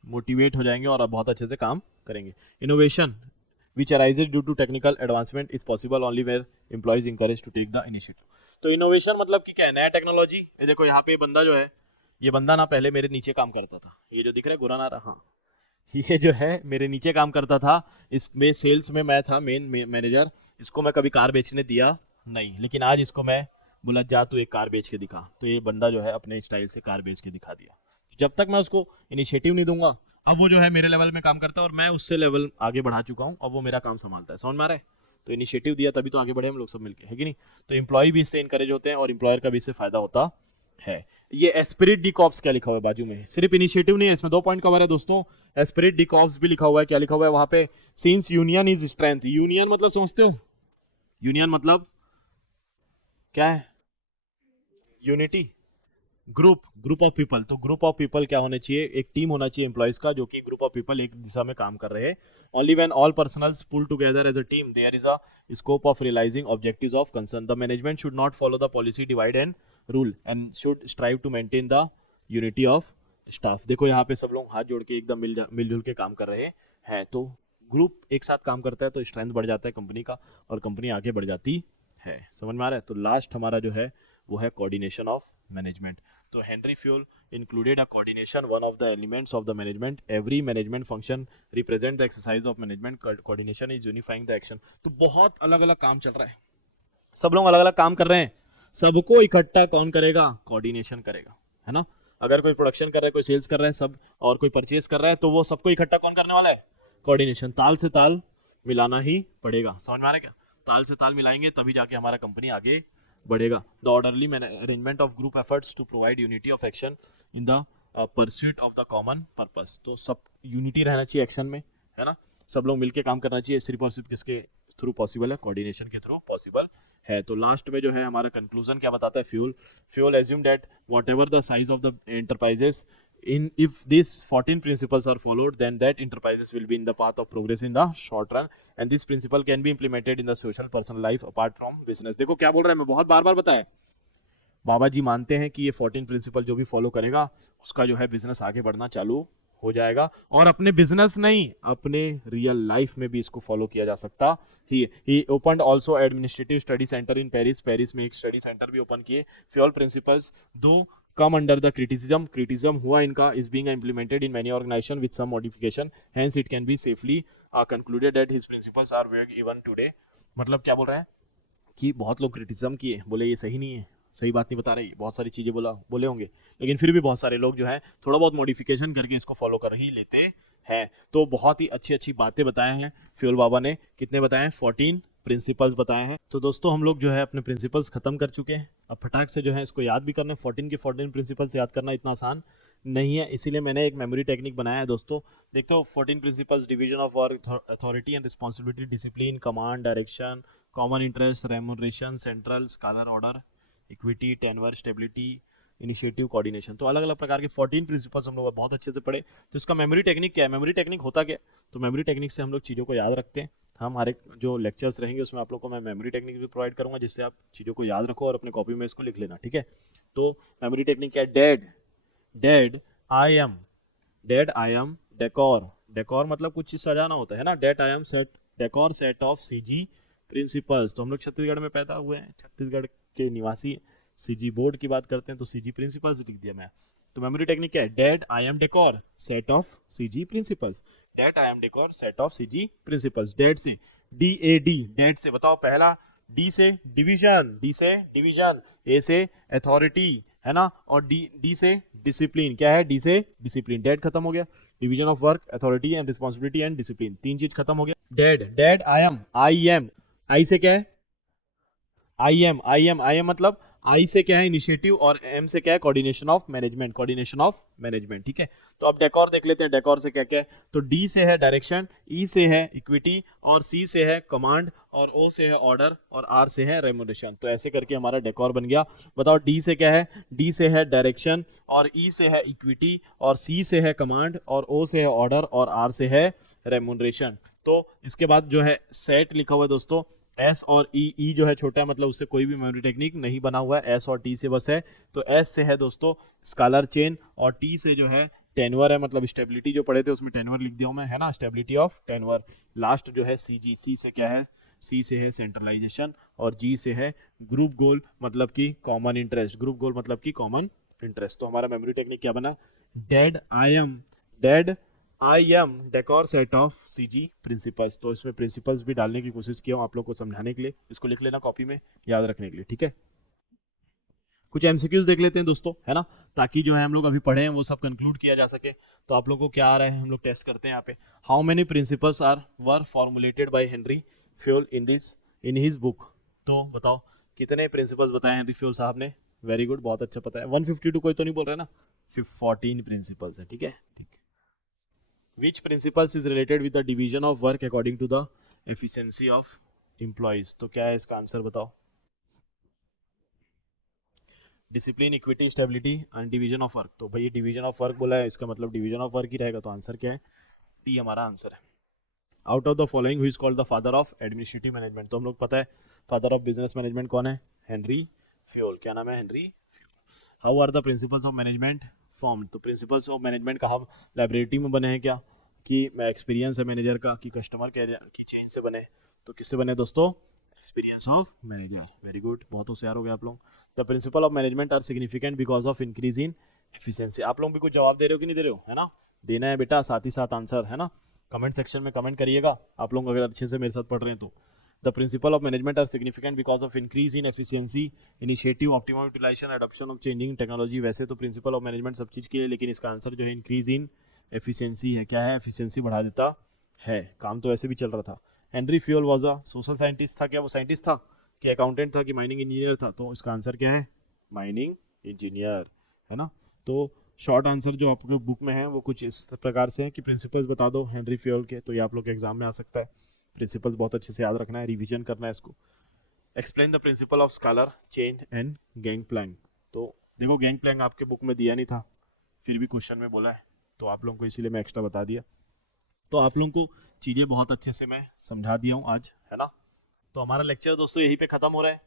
मोटिवेट हो जाएंगे और अब बहुत अच्छे से काम करेंगे। Innovation which arises due to technical advancement is possible only where employees encouraged to take the initiative। तो इनोवेशन मतलब कि क्या है, नया टेक्नोलॉजी। ये देखो यहाँ पे बंदा जो है, ये बंदा ना पहले मेरे नीचे काम करता था, ये जो दिख रहा है गुराना रहा, हाँ, ये जो है मेरे नीचे काम करता था। इसमें सेल्स में मैं था मेन मैनेजर। इसको मैं कभी कार बेचने दिया नहीं, लेकिन आज इसको मैं बोला जा तू एक कार बेच के दिखा, तो ये बंदा जो है अपने स्टाइल से कार बेच के दिखा दिया। जब तक मैं उसको इनिशिएटिव नहीं दूंगा, अब वो जो है मेरे लेवल में काम करता है और मैं उससे लेवल आगे बढ़ा चुका हूँ, अब वो मेरा काम संभालता है, समझ में आ रहा है। तो इनिशिएटिव दिया तभी तो आगे बढ़े हम लोग सब मिलके, है कि नहीं। तो एम्प्लॉय भी इससे इनकरेज होते हैं और एम्प्लॉयर का भी इससे फायदा होता है। ये एस्पिरिट डी कॉप्स क्या लिखा हुआ है बाजू में, सिर्फ इनिशिएटिव नहीं है इसमें, 2 पॉइंट कवर है दोस्तों। एस्पिरिट डी कॉप्स भी लिखा हुआ है, क्या लिखा हुआ है वहां पे, since union is strength. Union मतलब समझते हो, यूनियन मतलब क्या है, यूनिटी, ग्रुप ऑफ पीपल। तो ग्रुप ऑफ पीपल क्या होने चाहिए, एक टीम होना चाहिए एम्प्लॉयज का, जो कि ग्रुप ऑफ पीपल एक दिशा में काम कर रहे हैं। Only when all personnels pull together as a team there is a scope of realizing objectives of concern. The management should not follow the policy divide and rule and should strive to maintain the unity of staff. देखो यहाँ पे सब लोग हाथ जोड़ के एकदम मिलजुल के काम कर रहे हैं। तो ग्रुप एक साथ काम करता है तो स्ट्रेंथ बढ़ जाता है कंपनी का, और कंपनी आगे बढ़ जाती है, समझ में आ रहा है। तो लास्ट हमारा जो है वो है कोऑर्डिनेशन ऑफ मैनेजमेंट। तो Henry fuel included a coordination one of the elements of the management। every management function represent the exercise of management। coordination is unifying the action। तो बहुत अलग अलग काम चल रहा है, सब लोग अलग अलग काम कर रहे हैं, सबको इकट्ठा कौन करेगा, कोऑर्डिनेशन करेगा, है ना। अगर कोई प्रोडक्शन कर रहा है, कोई सेल्स कर रहा है सब, और कोई परचेज कर रहा है, तो वो सबको इकट्ठा कौन करने वाला है, कोऑर्डिनेशन। ताल से ताल मिलाना ही पड़ेगा, समझ में आ रहा है क्या, ताल से ताल मिलाएंगे तभी जाके हमारा कंपनी आगे बढ़ेगा। The orderly arrangement of group efforts to provide unity of action in the pursuit of the common purpose. तो सब यूनिटी रहना चाहिए एक्शन में, है ना, सब लोग मिलके काम करना चाहिए। सिर्फ और सिर्फ किसके थ्रू पॉसिबल है, कोऑर्डिनेशन के थ्रू पॉसिबल है। तो लास्ट में जो है हमारा कंक्लूजन क्या बताता है, fuel assume that what ever the size of the enterprises in if these 14 principles are followed, then that enterprises will be in the path of progress in the short run, and this principle can be implemented in the social personal life apart from business। देखो क्या बोल रहा है, मैं बहुत बार बार बताया, बाबा जी मानते हैं कि ये 14 प्रिंसिपल जो भी फॉलो करेगा उसका जो है बिजनेस आगे बढ़ना चालू हो जाएगा, और अपने बिजनेस नहीं अपने रियल लाइफ में भी इसको फॉलो किया जा सकता। He opened also administrative study centre in Paris, Paris में एक स्टडी सेंटर भी ओपन किए। फ्यूल प्रिंसिपल्स दो come under the criticism हुआ इनका is being implemented in many organization with some modification, hence it can be safely concluded that his principles are vague even today। मतलब क्या बोल रहा है कि बहुत लोग क्रिटिसिज्म किए, बोले ये सही नहीं है, सही बात नहीं बता रही, बहुत सारी चीजें बोले होंगे, लेकिन फिर भी बहुत सारे लोग जो है थोड़ा बहुत मॉडिफिकेशन करके इसको फॉलो कर ही लेते हैं। तो बहुत ही अच्छी अच्छी बातें बताए हैं फ्यूल बाबा ने। कितने बताए हैं? 14 प्रिंसिपल्स बताए हैं। तो दोस्तों हम लोग जो है अपने प्रिंसिपल्स खत्म कर चुके हैं। अब फटाक से जो है इसको याद भी करना है। 14 के 14 प्रिंसिपल्स याद करना इतना आसान नहीं है, इसीलिए मैंने एक मेमोरी टेक्निक बनाया है दोस्तों। देखते हो 14 principles: division of work, authority and responsibility, discipline, command, direction, common interest, remuneration, central, scholar order, equity, टेनवर, stability, initiative, coordination. तो अलग अलग प्रकार के 14 प्रिंसिपल्स हम लोग बहुत अच्छे से पढ़े। तो इसका मेमोरी टेक्निक क्या है? मेमोरी टेक्निक होता क्या है? तो मेमोरी टेक्निक से हम लोग चीज़ों को याद रखते हैं। हम हर एक जो लेक्चर्स रहेंगे उसमें आप लोग को मैं मेमोरी टेक्निक भी प्रोवाइड करूंगा, जिससे आप चीज़ों को याद रखो और अपने कॉपी में इसको लिख लेना, ठीक है। तो मेमोरी टेक्निक क्या है? डेड आई एम डेकोर मतलब कुछ चीज सजाना होता है ना। Date I am set decor set of CG principles. तो हम लोग छत्तीसगढ़ में पैदा हुए हैं, छत्तीसगढ़ के निवासी, सीजी बोर्ड की बात करते हैं तो सीजी प्रिंसिपल्स लिख दिया मैं। तो मेमोरी टेक्निक क्या है? Date I am decor set of CG principles, date I am decor set of CG principles. Date से DAD, डेट से बताओ पहला, डी से डिवीजन, ए से अथॉरिटी है ना, और डी से डिसिप्लिन। क्या है? डी से डिसिप्लिन। डेड खत्म हो गया, division of work, authority and responsibility and discipline, तीन चीज खत्म हो गया। डेड आई एम आई से क्या है? आई एम मतलब आई से क्या है? इनिशिएटिव, और एम से क्या है? कोऑर्डिनेशन ऑफ मैनेजमेंट, ठीक है। तो अब डेकोर देख लेते हैं, डेकोर से क्या क्या है। तो डी से है डायरेक्शन, ई से है इक्विटी, और सी से है कमांड, और ओ से है ऑर्डर, और आर से है रेमुनरेशन। तो ऐसे करके हमारा डेकोर बन गया। बताओ डी से क्या है? डी से है डायरेक्शन, और ई से है इक्विटी, और सी से है कमांड, और ओ से है ऑर्डर, और आर से है रेमुनरेशन। तो इसके बाद जो है सेट लिखा हुआ है दोस्तों, एस और ई जो है छोटा है, मतलब उससे कोई भी मेमोरी टेक्निक नहीं बना हुआ है, एस और टी से बस है। तो एस से है दोस्तों स्कालर चेन, और टी से जो है टेनवर है, मतलब स्टेबिलिटी जो पढ़े थे उसमें टेनवर लिख दिया हूं मैं, है ना, स्टेबिलिटी ऑफ टेनवर। लास्ट जो है सीजी, सी से क्या है? सी से है सेंट्रलाइजेशन, और जी से है ग्रुप गोल मतलब कि कॉमन इंटरेस्ट, ग्रुप गोल मतलब कि कॉमन इंटरेस्ट। तो हमारा मेमोरी टेक्निक क्या बना? Dead I am decor set of CG principles. तो इसमें प्रिंसिपल्स भी डालने की कोशिश किया हूँ आप लोग को समझाने के लिए, इसको लिख लेना कॉपी में याद रखने के लिए, ठीक है। कुछ एमसीक्यूज देख लेते हैं दोस्तों, है ना, ताकि जो है हम लोग अभी पढ़े हैं वो सब कंक्लूड किया जा सके। तो आप लोगों को क्या आ रहा है हम लोग टेस्ट करते हैं यहाँ पे। How many principles were formulated by Henry fuel in his book. तो बताओ कितने प्रिंसिपल्स बताए हेनरी फ्यूल साहब ने? वेरी गुड, बहुत अच्छा पता है। 152 कोई तो नहीं बोल रहा है ना, 14 प्रिंसिपल्स है, ठीक है, ठीक। Which principles is related with the division of work according to the efficiency of employees? तो क्या है इसका आंसर बताओ? Discipline, equity, stability and division of work. तो भाई डिवीजन ऑफ वर्क बोला है, इसका मतलब डिवीजन ऑफ वर्क ही रहेगा। तो आंसर क्या है? टी हमारा आंसर है। Out of the following who is called the father of administrative management. तो हम लोग पता है फादर ऑफ बिजनेस मैनेजमेंट कौन है? Henry Fayol. क्या नाम है? Henry Fayol. How are the principles of management formed? तो प्रिंसिपल्स ऑफ मैनेजमेंट कहाँ? लाइब्रेरी में बने हैं क्या? कि एक्सपीरियंस है मैनेजर का, कि कस्टमर केयर की चेंज से बने? तो किससे बने दोस्तों? Experience of manager. Very good, बहुत होशियार हो गए आप लोग। The principle of management are significant because of increase in efficiency. आप लोग भी कुछ जवाब दे रहे हो कि नहीं दे रहे हो, है ना? देना है बेटा, साथ ही साथ आंसर, है ना। कमेंट सेक्शन में कमेंट करिएगा आप लोग अगर अच्छे से मेरे साथ पढ़ रहे हैं तो। The principle of management are significant because of increase in efficiency, initiative, optimum utilization, adoption of changing technology. वैसे तो प्रिंसिपल ऑफ मैनेजमेंट सब चीज के लिए, लेकिन इसका आंसर जो है इंक्रीज इन एफिशिएंसी है। क्या है? एफिशिएंसी बढ़ा देता है। काम तो ऐसे भी चल रहा था। Henry fuel was a social scientist था। क्या वो साइंटिस्ट था कि अकाउंटेंट था कि माइनिंग इंजीनियर था? तो इसका आंसर क्या है? माइनिंग इंजीनियर, है ना। तो शॉर्ट आंसर जो आपके बुक में है वो कुछ इस प्रकार से है कि प्रिंसिपल्स बता दो हेनरी फ्यूल के। तो ये आप लोग के एग्जाम में आ सकता है। प्रिंसिपल्स बहुत अच्छे से याद रखना है, रिवीजन करना है इसको। Explain the principle of scalar chain and gang plank. तो देखो गैंग प्लैंक आपके बुक में दिया नहीं था, फिर भी क्वेश्चन में बोला है, तो आप लोगों को इसीलिए मैं एक्स्ट्रा बता दिया। तो आप लोगों को चीजें बहुत अच्छे से मैं समझा दिया हूँ आज, है ना। तो हमारा लेक्चर दोस्तों यहीं पे खत्म हो रहा है।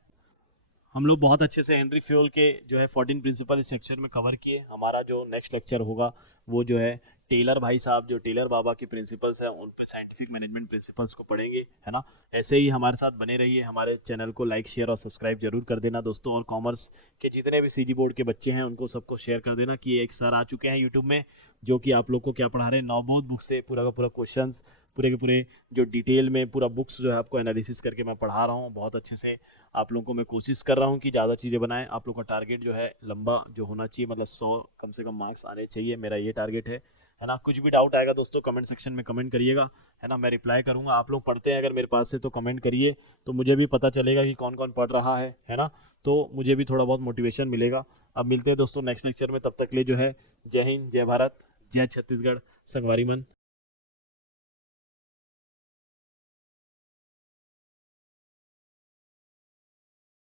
हम लोग बहुत अच्छे से हेनरी फ्यूल के जो है 14 प्रिंसिपल इस सेक्शन में कवर किए। हमारा जो नेक्स्ट लेक्चर होगा वो जो है टेलर भाई साहब, जो टेलर बाबा के प्रिंसिपल्स हैं, उन पे साइंटिफिक मैनेजमेंट प्रिंसिपल्स को पढ़ेंगे, है ना। ऐसे ही हमारे साथ बने रहिए, हमारे चैनल को लाइक शेयर और सब्सक्राइब जरूर कर देना दोस्तों। और कॉमर्स के जितने भी सीजी बोर्ड के बच्चे हैं उनको सबको शेयर कर देना कि एक सर आ चुके हैं यूट्यूब में, जो कि आप लोग को क्या पढ़ा रहे हैं, नवबोध बुक से पूरा का पूरा क्वेश्चन, पूरे के पूरे जो डिटेल में पूरा बुक्स जो है आपको एनालिसिस करके मैं पढ़ा रहा हूँ बहुत अच्छे से। आप लोगों को मैं कोशिश कर रहा हूँ कि ज़्यादा चीज़ें बनाएं। आप लोग का टारगेट जो है लंबा जो होना चाहिए, मतलब 100 कम से कम मार्क्स आने चाहिए, मेरा ये टारगेट है ना। कुछ भी डाउट आएगा दोस्तों कमेंट सेक्शन में कमेंट करिएगा, है ना, मैं रिप्लाई करूंगा। आप लोग पढ़ते हैं अगर मेरे पास से तो कमेंट करिए, तो मुझे भी पता चलेगा कि कौन कौन पढ़ रहा है ना। तो मुझे भी थोड़ा बहुत मोटिवेशन मिलेगा। अब मिलते हैं दोस्तों नेक्स्ट लेक्चर में, तब तक के लिए जो है जय हिंद, जय भारत, जय छत्तीसगढ़, संगवारी मन।